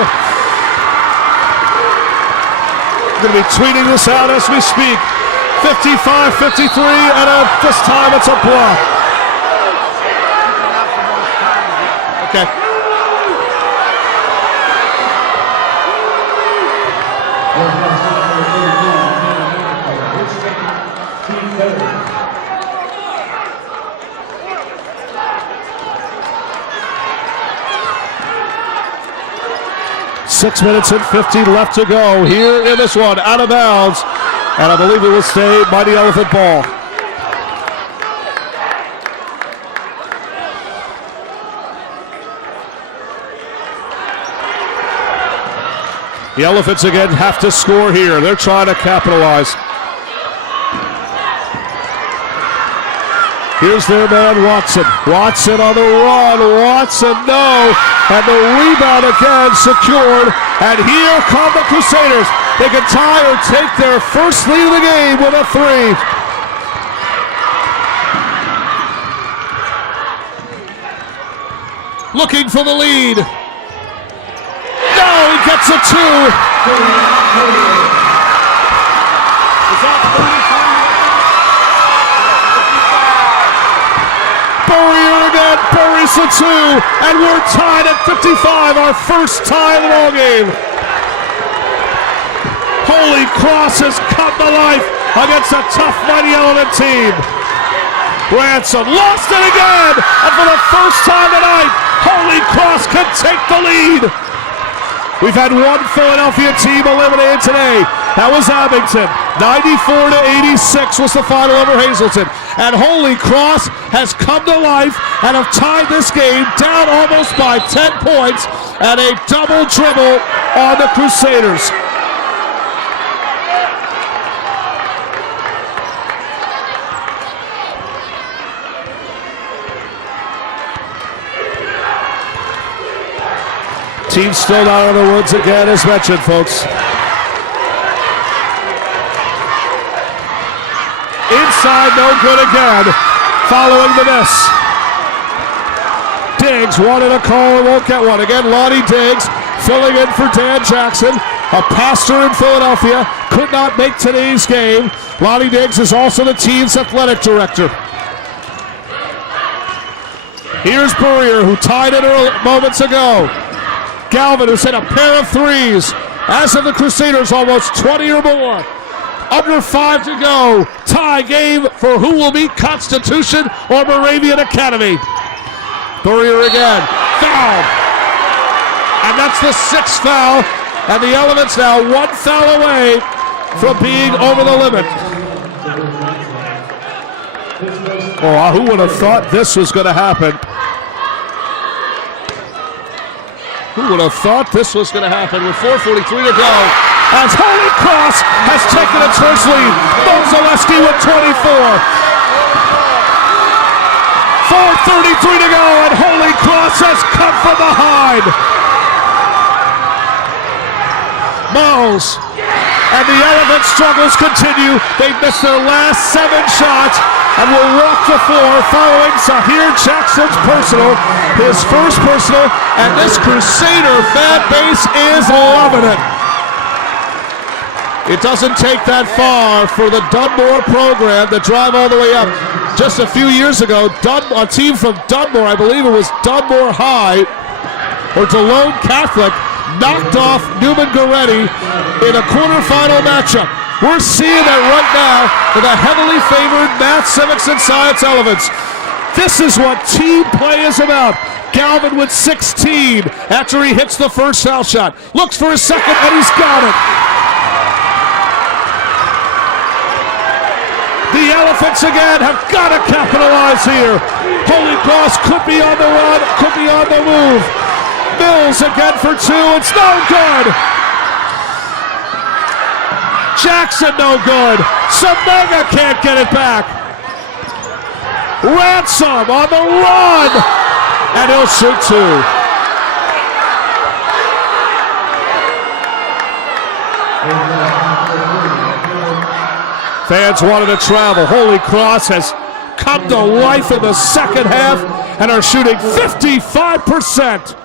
We're going to be tweeting this out as we speak. 55-53, and this time it's a block. Okay. Six minutes and 50 left to go here in this one, out of bounds, and I believe it will stay Mighty Elephant ball. The Elephants again have to score here. They're trying to capitalize. Here's their man Watson. Watson on the run. Watson, no. And the rebound again secured. And here come the Crusaders. They can tie or take their first lead of the game with a three. Looking for the lead. No, he gets a two. Burrier again, buries the two, and we're tied at 55, our first tie of the ball game. Holy Cross has come to life against a tough Mighty Element team. Ransom lost it again, and for the first time tonight, Holy Cross can take the lead. We've had one Philadelphia team eliminated today. That was Abington. 94-86 was the final over Hazleton. And Holy Cross has come to life and have tied this game down almost by 10 points and a double dribble on the Crusaders. Team still not out of the woods again, as mentioned, folks. Inside, no good again, following the miss. Diggs wanted a call and won't get one. Again, Lonnie Diggs filling in for Dan Jackson, a pastor in Philadelphia, could not make today's game. Lonnie Diggs is also the team's athletic director. Here's Burrier, who tied it moments ago. Galvin, who's hit a pair of threes. As of the Crusaders, almost 20 or more. Under 5 to go. Tie game for who will beat Constitution or Moravian Academy. Burrier again. Foul. And that's the 6th foul. And the Elements now 1 foul away from being over the limit. Oh, who would have thought this was going to happen? Who would have thought this was going to happen with 4:43 to go? As Holy Cross has taken its first lead. Mo Zaleski with 24. 4:33 to go, and Holy Cross has come from behind. Mo's. And the Elephant struggles continue. They missed their last 7 shots and will walk the floor following Zahir Jackson's personal, his first personal, and this Crusader fan base is loving it. It doesn't take that far for the Dunmore program to drive all the way up. Just a few years ago, a team from Dunmore, I believe it was Dunmore High, or Delone Catholic, knocked off Newman Goretti in a quarterfinal matchup. We're seeing that right now with a heavily favored math, civics, and science Elephants. This is what team play is about. Galvin with 16 after he hits the first foul shot. Looks for a second, and he's got it. The Elephants again have got to capitalize here. Holy Cross could be on the run, could be on the move. Mills again for 2. It's no good. Jackson no good. Samega can't get it back. Ransom on the run. And he'll shoot 2. Fans wanted to travel. Holy Cross has come to life in the second half and are shooting 55%.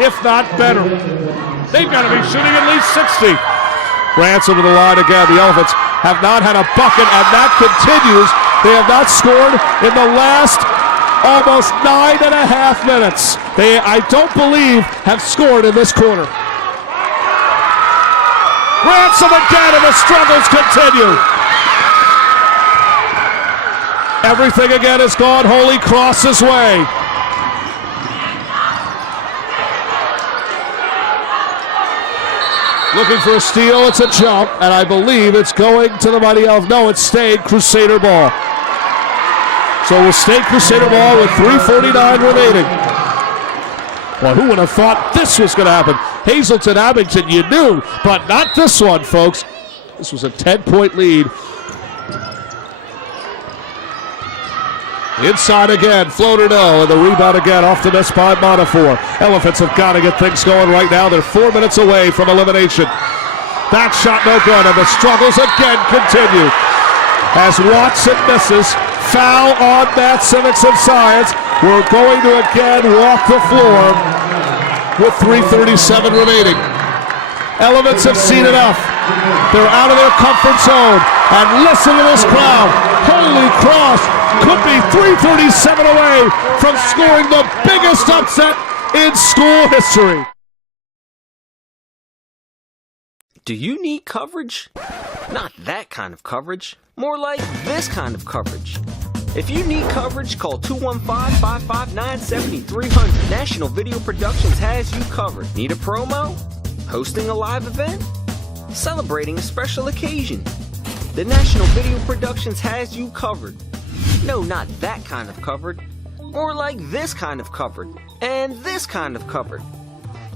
If not better. They've got to be shooting at least 60. Ransom to the line again. The Elephants have not had a bucket, and that continues. They have not scored in the last almost 9.5 minutes. They, I don't believe, have scored in this quarter. Ransom again, and the struggles continue. Everything again has gone Holy Cross's way. Looking for a steal, it's a jump, and I believe it's going to the Mighty Elf. No, it's stayed Crusader ball. So we'll stay Crusader ball with 3:49 remaining. Well, who would have thought this was going to happen? Hazleton, Abington, you knew, but not this one, folks. This was a 10-point lead. Inside again, floater no, and the rebound again off the miss by Montefort. Elephants have got to get things going right now. They're 4 minutes away from elimination. Back shot no good, and the struggles again continue. As Watson misses, foul on Matt Civics and Science. We're going to again walk the floor with 3:37 remaining. Elements have seen enough. They're out of their comfort zone. And listen to this crowd. Holy Cross could be 3:37 away from scoring the biggest upset in school history. Do you need coverage? Not that kind of coverage. More like this kind of coverage. If you need coverage, call 215-559-7300. National Video Productions has you covered. Need a promo? Hosting a live event? Celebrating a special occasion? The National Video Productions has you covered. No, not that kind of covered. More like this kind of covered. And this kind of covered.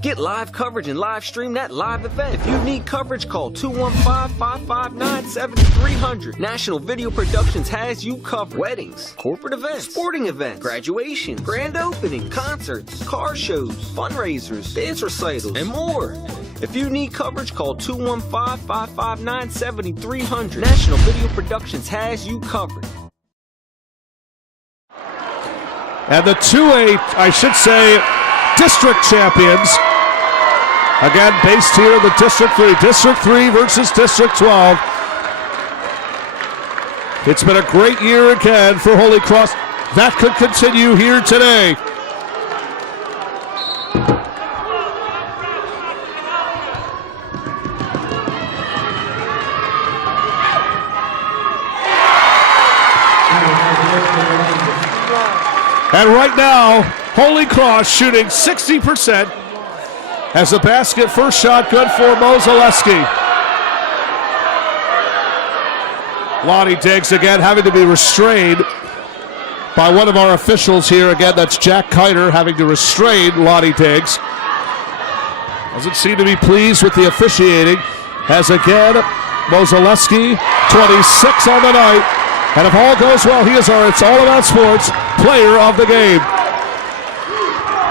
Get live coverage and live stream that live event. If you need coverage, call 215-559-7300. National Video Productions has you covered. Weddings, corporate events, sporting events, graduations, grand opening, concerts, car shows, fundraisers, dance recitals, and more. If you need coverage, call 215-559-7300. National Video Productions has you covered. And the 2A, I should say, district champions. Again, based here in the District 3. District 3 versus District 12. It's been a great year again for Holy Cross. That could continue here today. And right now, Holy Cross shooting 60%. As the basket, first shot good for Mo Zaleski. Lonnie Diggs again having to be restrained by one of our officials here. Again, that's Jack Kiter having to restrain Lonnie Diggs. Doesn't seem to be pleased with the officiating. As again, Mo Zaleski, 26 on the night. And if all goes well, he is our It's All About Sports player of the game.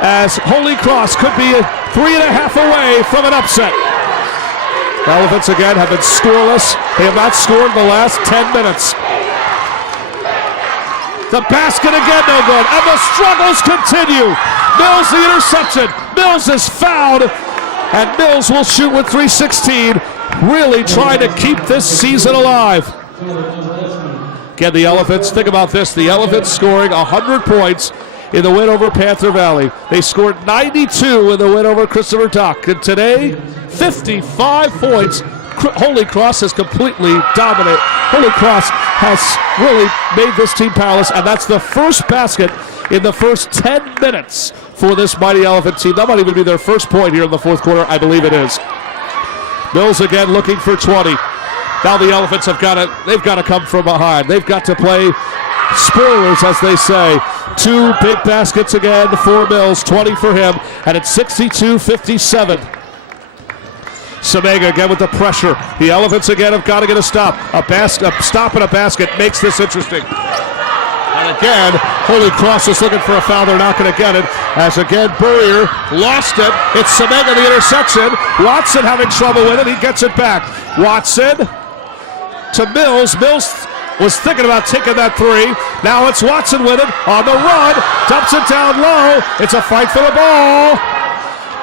As Holy Cross could be 3.5 away from an upset. Elephants again have been scoreless. They have not scored in the last 10 minutes. The basket again no good, and the struggles continue. Mills the interception. Mills is fouled, and Mills will shoot with 3:16, really trying to keep this season alive. Again, the Elephants, think about this, the Elephants scoring 100 points in the win over Panther Valley. They scored 92 in the win over Christopher Dock. And today, 55 points. Holy Cross has completely dominated. Holy Cross has really made this team powerless, and that's the first basket in the first 10 minutes for this Mighty Elephant team. That might even be their first point here in the fourth quarter. I believe it is. Mills again looking for 20. Now the Elephants they've got to come from behind. They've got to play spoilers, as they say. 2 big baskets again for Mills, 20 for him, and it's 62-57. Semega again with the pressure. The Elephants again have got to get a stop. A stop and a basket makes this interesting. And again, Holy Cross is looking for a foul. They're not going to get it. As again, Burrier lost it. It's Semega, the interception. Watson having trouble with it. He gets it back. Watson to Mills. Mills was thinking about taking that three. Now it's Watson with it on the run. Dumps it down low. It's a fight for the ball.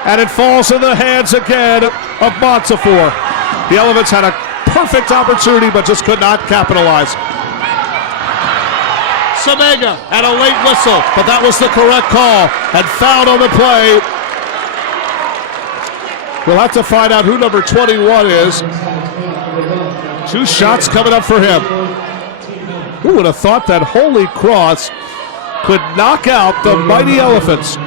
And it falls in the hands again of Montefiore. The Elephants had a perfect opportunity but just could not capitalize. Semega and a late whistle, but that was the correct call and fouled on the play. We'll have to find out who number 21 is. 2 shots coming up for him. Who would have thought that Holy Cross could knock out the mighty Elephants?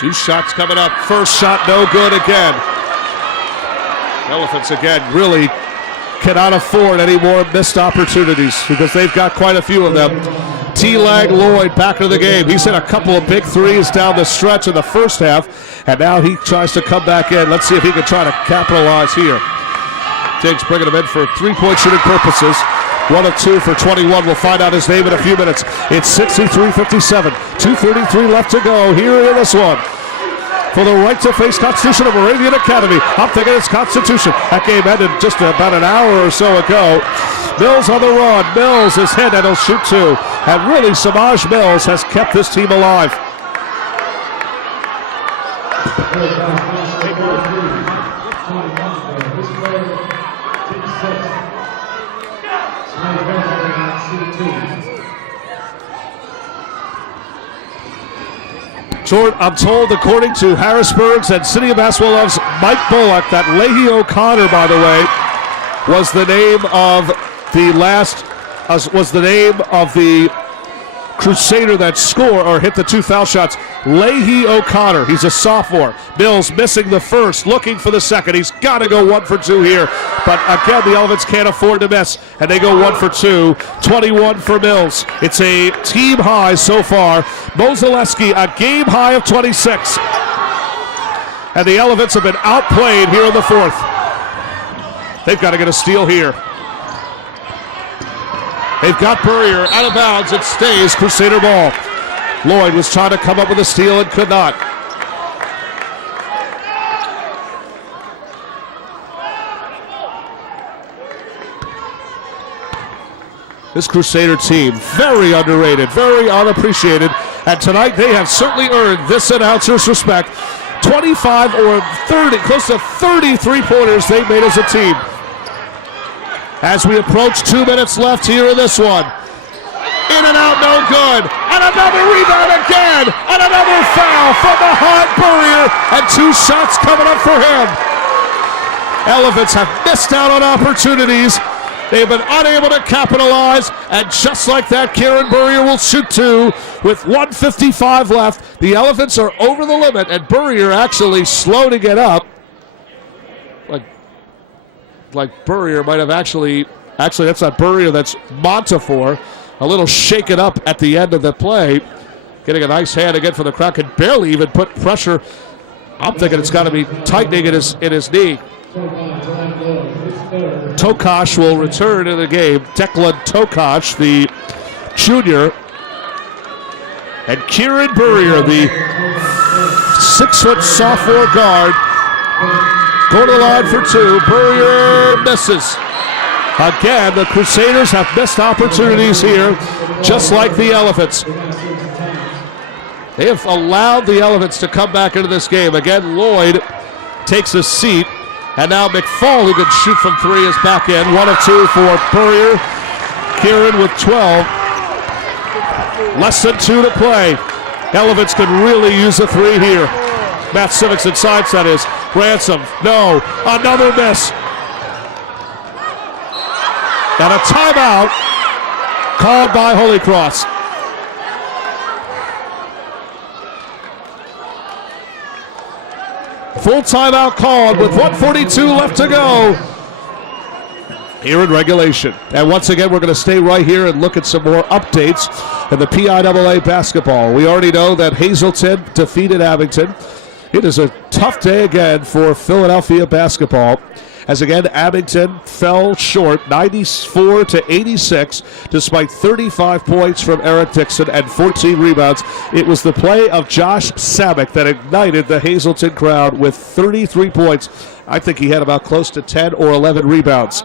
Two shots coming up. First shot no good again. Elephants again really cannot afford any more missed opportunities because they've got quite a few of them. T-Lag Lloyd back into the game. He's hit a couple of big threes down the stretch in the first half, and now he tries to come back in. Let's see if he can try to capitalize here. Diggs bringing him in for three-point shooting purposes. 1 of 2 for 21. We'll find out his name in a few minutes. It's 63-57. 2:33 left to go here in this one. For the right to face Constitution of Moravian Academy. I'm thinking it's Constitution. That game ended just about an hour or so ago. Mills on the run. Mills is hit and he'll shoot 2. And really, Samaj Mills has kept this team alive. I'm told, according to Harrisburg's and City of Basketball Love's Mike Bullock, that Leahy O'Connor, by the way, was the name of the Crusader that scored or hit the 2 foul shots. Leahy O'Connor. He's a sophomore. Mills missing the first, looking for the second. He's got to go 1 for 2 here. But again, the Elephants can't afford to miss, and they go 1 for 2. 21 for Mills. It's a team high so far. Mozaleski, a game high of 26. And the Elephants have been outplayed here in the 4th. They've got to get a steal here. They've got Burrier out of bounds. It stays Crusader ball. Lloyd was trying to come up with a steal and could not. This Crusader team, very underrated, very unappreciated. And tonight they have certainly earned this announcer's respect. 25 or 30, close to 30 three-pointers they've made as a team. As we approach 2 minutes left here in this one. In and out, no good. And another rebound again. And another foul from the hot Burrier. And 2 shots coming up for him. Elephants have missed out on opportunities. They've been unable to capitalize. And just like that, Kieran Burrier will shoot 2 with 1:55 left. The Elephants are over the limit. And Burrier actually slow to get up. Like Burrier might have actually that's not Burrier, that's Montefiore. A little shaken up at the end of the play. Getting a nice hand again for the crowd. Can barely even put pressure. I'm thinking it's got to be tightening in his knee. Tokash will return to the game. Declan Tokash, the junior. And Kieran Burrier, the 6-foot sophomore guard. Go to the line for 2. Burrier misses. Again, the Crusaders have missed opportunities here, just like the Elephants. They have allowed the Elephants to come back into this game. Again, Lloyd takes a seat, and now McFall, who can shoot from 3, is back in. 1 of 2 for Burrier. Kieran with 12. Less than 2 to play. Elephants could really use a 3 here. Matt Civics inside, that is. Ransom, no. Another miss. And a timeout called by Holy Cross. Full timeout called with 1:42 left to go here in regulation. And once again, we're going to stay right here and look at some more updates in the PIAA basketball. We already know that Hazleton defeated Abington. It is a tough day again for Philadelphia basketball. as again Abington fell short 94-86 despite 35 points from Eric Dixon and 14 rebounds. It was the play of Josh Samek that ignited the Hazleton crowd with 33 points. I think he had about close to 10 or 11 rebounds.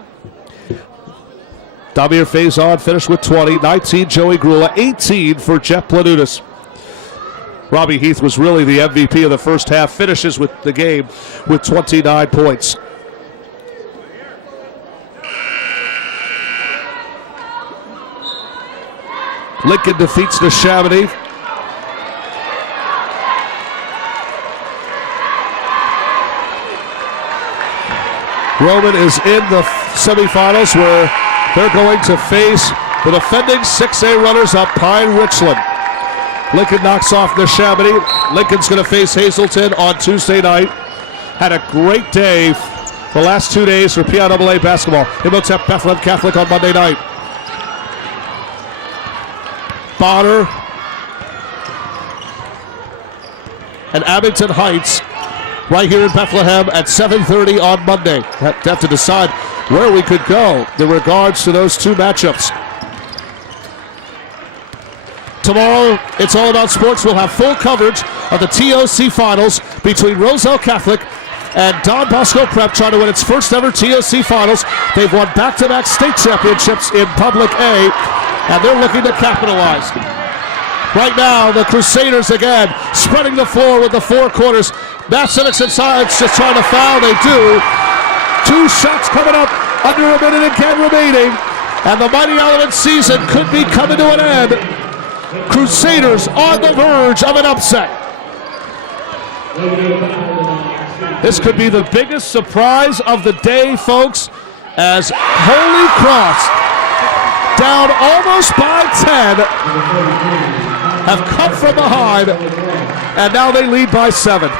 Damir Faison finished with 20, 19 Joey Grula, 18 for Jeff Planutis. Robbie Heath was really the MVP of the first half, finishes with the game with 29 points. Lincoln defeats Neshaminy. Roman is in the semifinals where they're going to face the defending 6A runners-up Pine Richland. Lincoln knocks off Neshaminy. Lincoln's going to face Hazleton on Tuesday night. Had a great day the last 2 days for PIAA basketball. Imhotep Bethlehem Catholic on Monday night. Bonner and Abington Heights right here in Bethlehem at 7:30 on Monday. Have to decide where we could go in regards to those two matchups. Tomorrow, it's all about sports. We'll have full coverage of the TOC finals between Roselle Catholic and Don Bosco Prep, trying to win its first ever TOC finals. They've won back-to-back state championships in Public A, and they're looking to capitalize. Right now, the Crusaders again spreading the floor with the four quarters. Matt Civics and Science just trying to foul. They do. 2 shots coming up, under a minute again remaining, and the Mighty Elements season could be coming to an end. Crusaders on the verge of an upset. This could be the biggest surprise of the day, folks, as Holy Cross, down almost by 10, have come from behind, and now they lead by 7.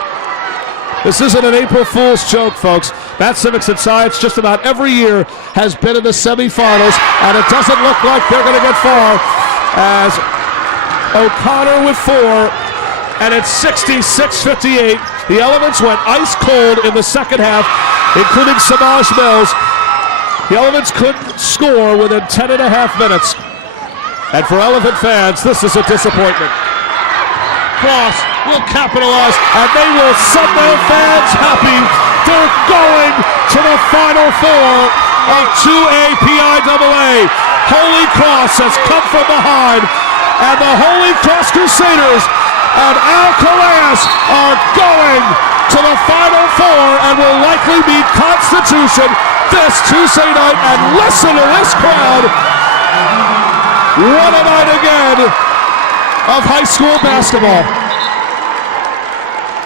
This isn't an April Fool's joke, folks. Matt Civics and Science just about every year has been in the semifinals, and it doesn't look like they're going to get far, as O'Connor with 4, and it's 66-58. The Elements went ice cold in the second half, including Samaj Mills. The Elements couldn't score within 10.5 minutes. And for Elephant fans, this is a disappointment. Cross will capitalize, and they will set their fans happy. They're going to the Final Four of 2A PIAA. Holy Cross has come from behind, and the Holy Cross Crusaders and Alcalaas are going to the Final Four and will likely beat Constitution this Tuesday night. And listen to this crowd. What a night again of high school basketball.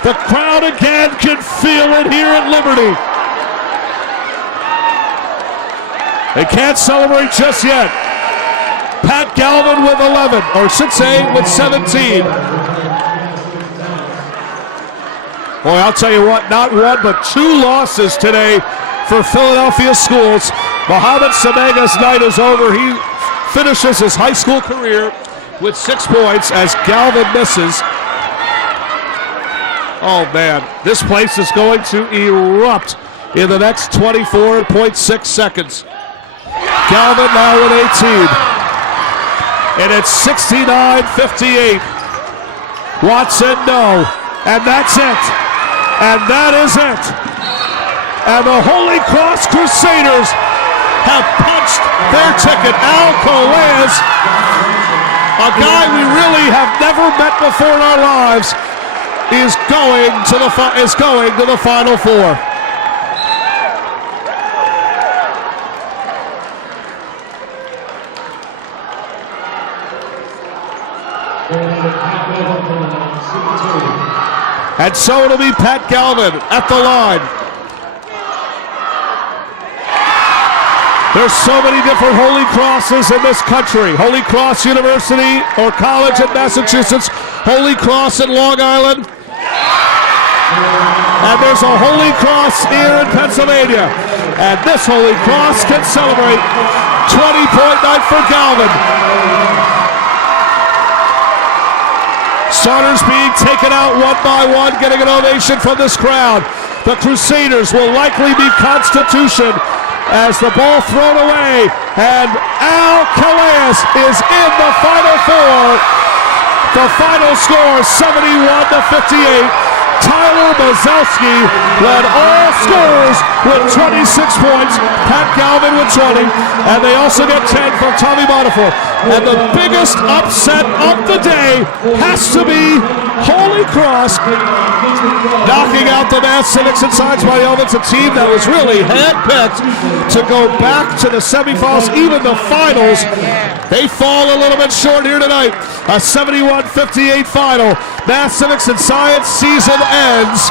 The crowd again can feel it here at Liberty. They can't celebrate just yet. Pat Galvin with 11, or should say with 17. Boy, I'll tell you what, not one but 2 losses today for Philadelphia schools. Mohamed Samega's night is over. He finishes his high school career with 6 points as Galvin misses. Oh man, this place is going to erupt in the next 24.6 seconds. Galvin now with 18. And it's 69-58. Watson, no. And that's it. And that is it. And the Holy Cross Crusaders have punched their ticket. Al Coleas, a guy we really have never met before in our lives, is going to the Final Four. And so it'll be Pat Galvin at the line. There's so many different Holy Crosses in this country. Holy Cross University or College in Massachusetts. Holy Cross in Long Island. And there's a Holy Cross here in Pennsylvania. And this Holy Cross can celebrate 20-point night for Galvin. Starters being taken out one by one, getting an ovation from this crowd. The Crusaders will likely be Constitution as the ball thrown away, and Al Calais is in the Final Four. The final score, 71-58. Tyler Mazowski led all scorers with 26 points. Pat Galvin with 20. And they also get 10 from Tommy Bonifant. And the biggest upset of the day has to be Holy Cross knocking out the Mass Civics and Science by Elements, a team that was really handpicked to go back to the semifinals, even the finals. They fall a little bit short here tonight. A 71-58 final. Mass Civics and Science season ends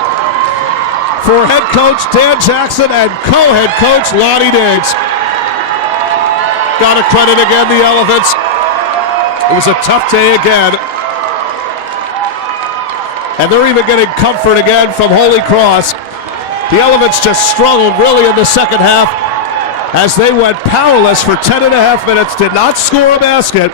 for head coach Dan Jackson and co-head coach Lonnie Diggs. Got to credit again the Elephants. It was a tough day again. And they're even getting comfort again from Holy Cross. The Elephants just struggled really in the second half as they went powerless for 10.5 minutes, did not score a basket.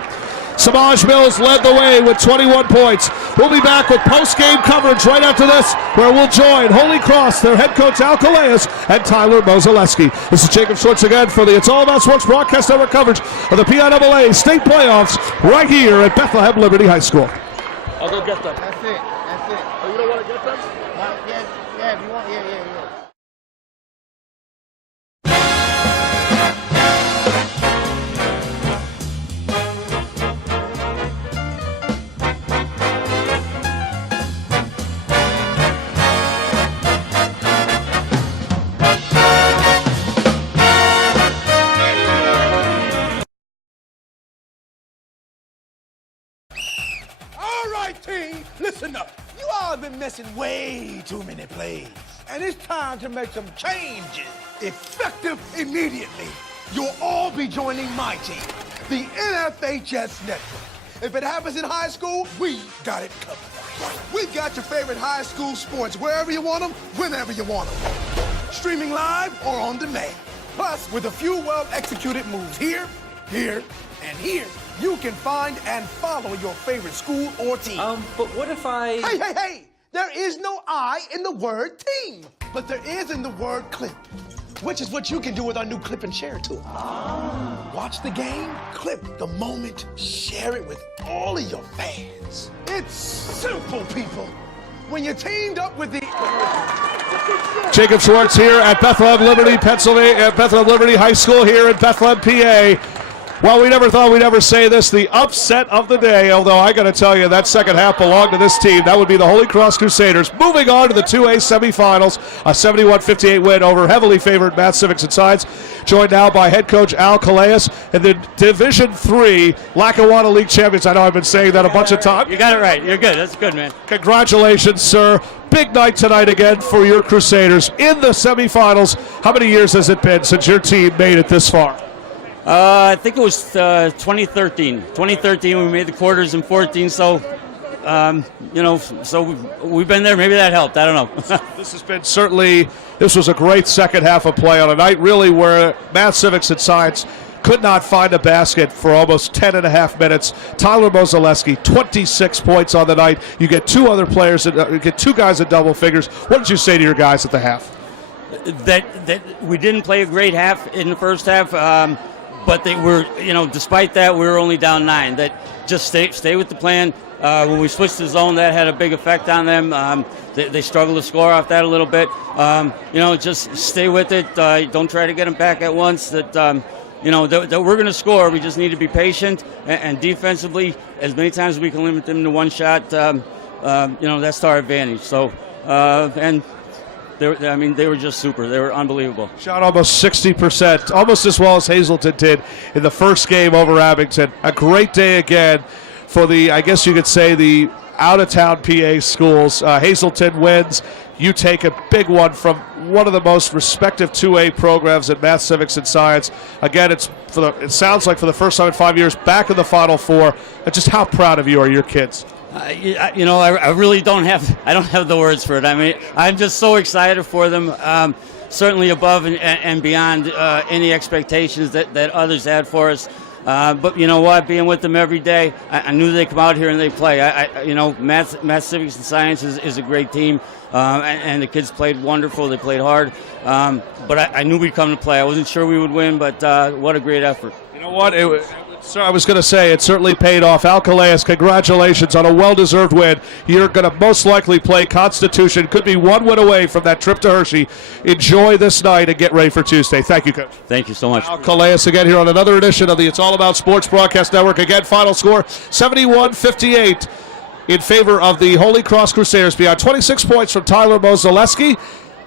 Samaj Mills led the way with 21 points. We'll be back with post-game coverage right after this, where we'll join Holy Cross, their head coach Al Calais, and Tyler Mozaleski. This is Jacob Schwartz again for the It's All About Sports broadcast network coverage of the PIAA state playoffs right here at Bethlehem Liberty High School. I'll go get them. That's it. Oh, you don't want to get them? Yeah, if you want, yeah. All right, team, listen up. You all have been missing way too many plays. And it's time to make some changes, effective immediately. You'll all be joining my team, the NFHS Network. If it happens in high school, we got it covered. We've got your favorite high school sports wherever you want them, whenever you want them. Streaming live or on demand. Plus, with a few well-executed moves here, and here, you can find and follow your favorite school or team. But what if I... Hey! There is no I in the word team, but there is in the word clip, which is what you can do with our new clip and share tool. Watch the game, clip the moment, share it with all of your fans. It's simple, people. When you're teamed up with the... Jacob Schwartz here at Bethlehem Liberty, Pennsylvania, at Bethlehem Liberty High School here in Bethlehem, PA. Well, we never thought we'd ever say this, the upset of the day, although I got to tell you, that second half belonged to this team. That would be the Holy Cross Crusaders. Moving on to the 2A semifinals, a 71-58 win over heavily favored Mass Civics and Science. Joined now by head coach Al Calais and the Division III Lackawanna League champions. I know I've been saying that a bunch of times. You got it right. You're good. That's good, man. Congratulations, sir. Big night tonight again for your Crusaders in the semifinals. How many years has it been since your team made it this far? I think it was 2013. 2013, we made the quarters in 14, so, so we've been there. Maybe that helped. I don't know. This has been this was a great second half of play on a night really where Mass Civics and Science could not find a basket for almost 10.5 minutes. Tyler Mozaleski, 26 points on the night. You get two other players, you get two guys at double figures. What did you say to your guys at the half? That we didn't play a great half in the first half. But they were, despite that, we were only down 9. That just stay with the plan. When we switched the zone, that had a big effect on them. They struggled to score off that a little bit. Just stay with it. Don't try to get them back at once. That we're going to score. We just need to be patient and defensively, as many times as we can limit them to one shot. That's to our advantage. So and. They were just super. They were unbelievable. Shot almost 60%, almost as well as Hazleton did in the first game over Abington. A great day again for I guess you could say, the out-of-town PA schools. Hazleton wins. You take a big one from one of the most respected 2A programs in Math, Civics, and Science. Again, it sounds like for the first time in 5 years, back in the Final Four. Just how proud of you are your kids? I really don't have the words for it. I mean, I'm just so excited for them. Certainly above and beyond any expectations that others had for us. But you know what? Being with them every day, I knew they'd come out here and they play. Math, civics, and science is a great team, and the kids played wonderful. They played hard, but I knew we'd come to play. I wasn't sure we would win, but what a great effort. You know what? I was going to say it certainly paid off. Al Calais, congratulations on a well-deserved win. You're going to most likely play Constitution. Could be one win away from that trip to Hershey. Enjoy this night and get ready for Tuesday. Thank you, Coach. Thank you so much. Al Calais again here on another edition of the It's All About Sports Broadcast Network. Again, final score 71-58 in favor of the Holy Cross Crusaders. Beyond 26 points from Tyler Mozaleski.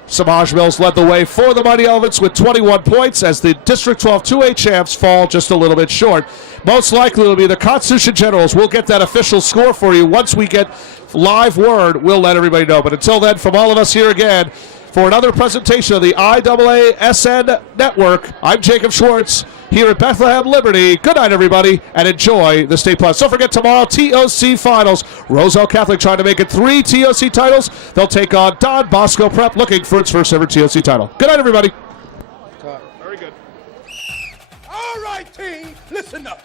Samaj Mills led the way for the Mighty Elephants with 21 points as the District 12 2A champs fall just a little bit short. Most likely it'll be the Constitution Generals. We'll get that official score for you. Once we get live word, we'll let everybody know. But until then, from all of us here again, for another presentation of the IAASN Network, I'm Jacob Schwartz here at Bethlehem Liberty. Good night, everybody, and enjoy the State Plus. Don't forget tomorrow, TOC Finals. Roselle Catholic trying to make it 3 TOC titles. They'll take on Don Bosco Prep, looking for its first ever TOC title. Good night, everybody. Very good. All right, team, listen up.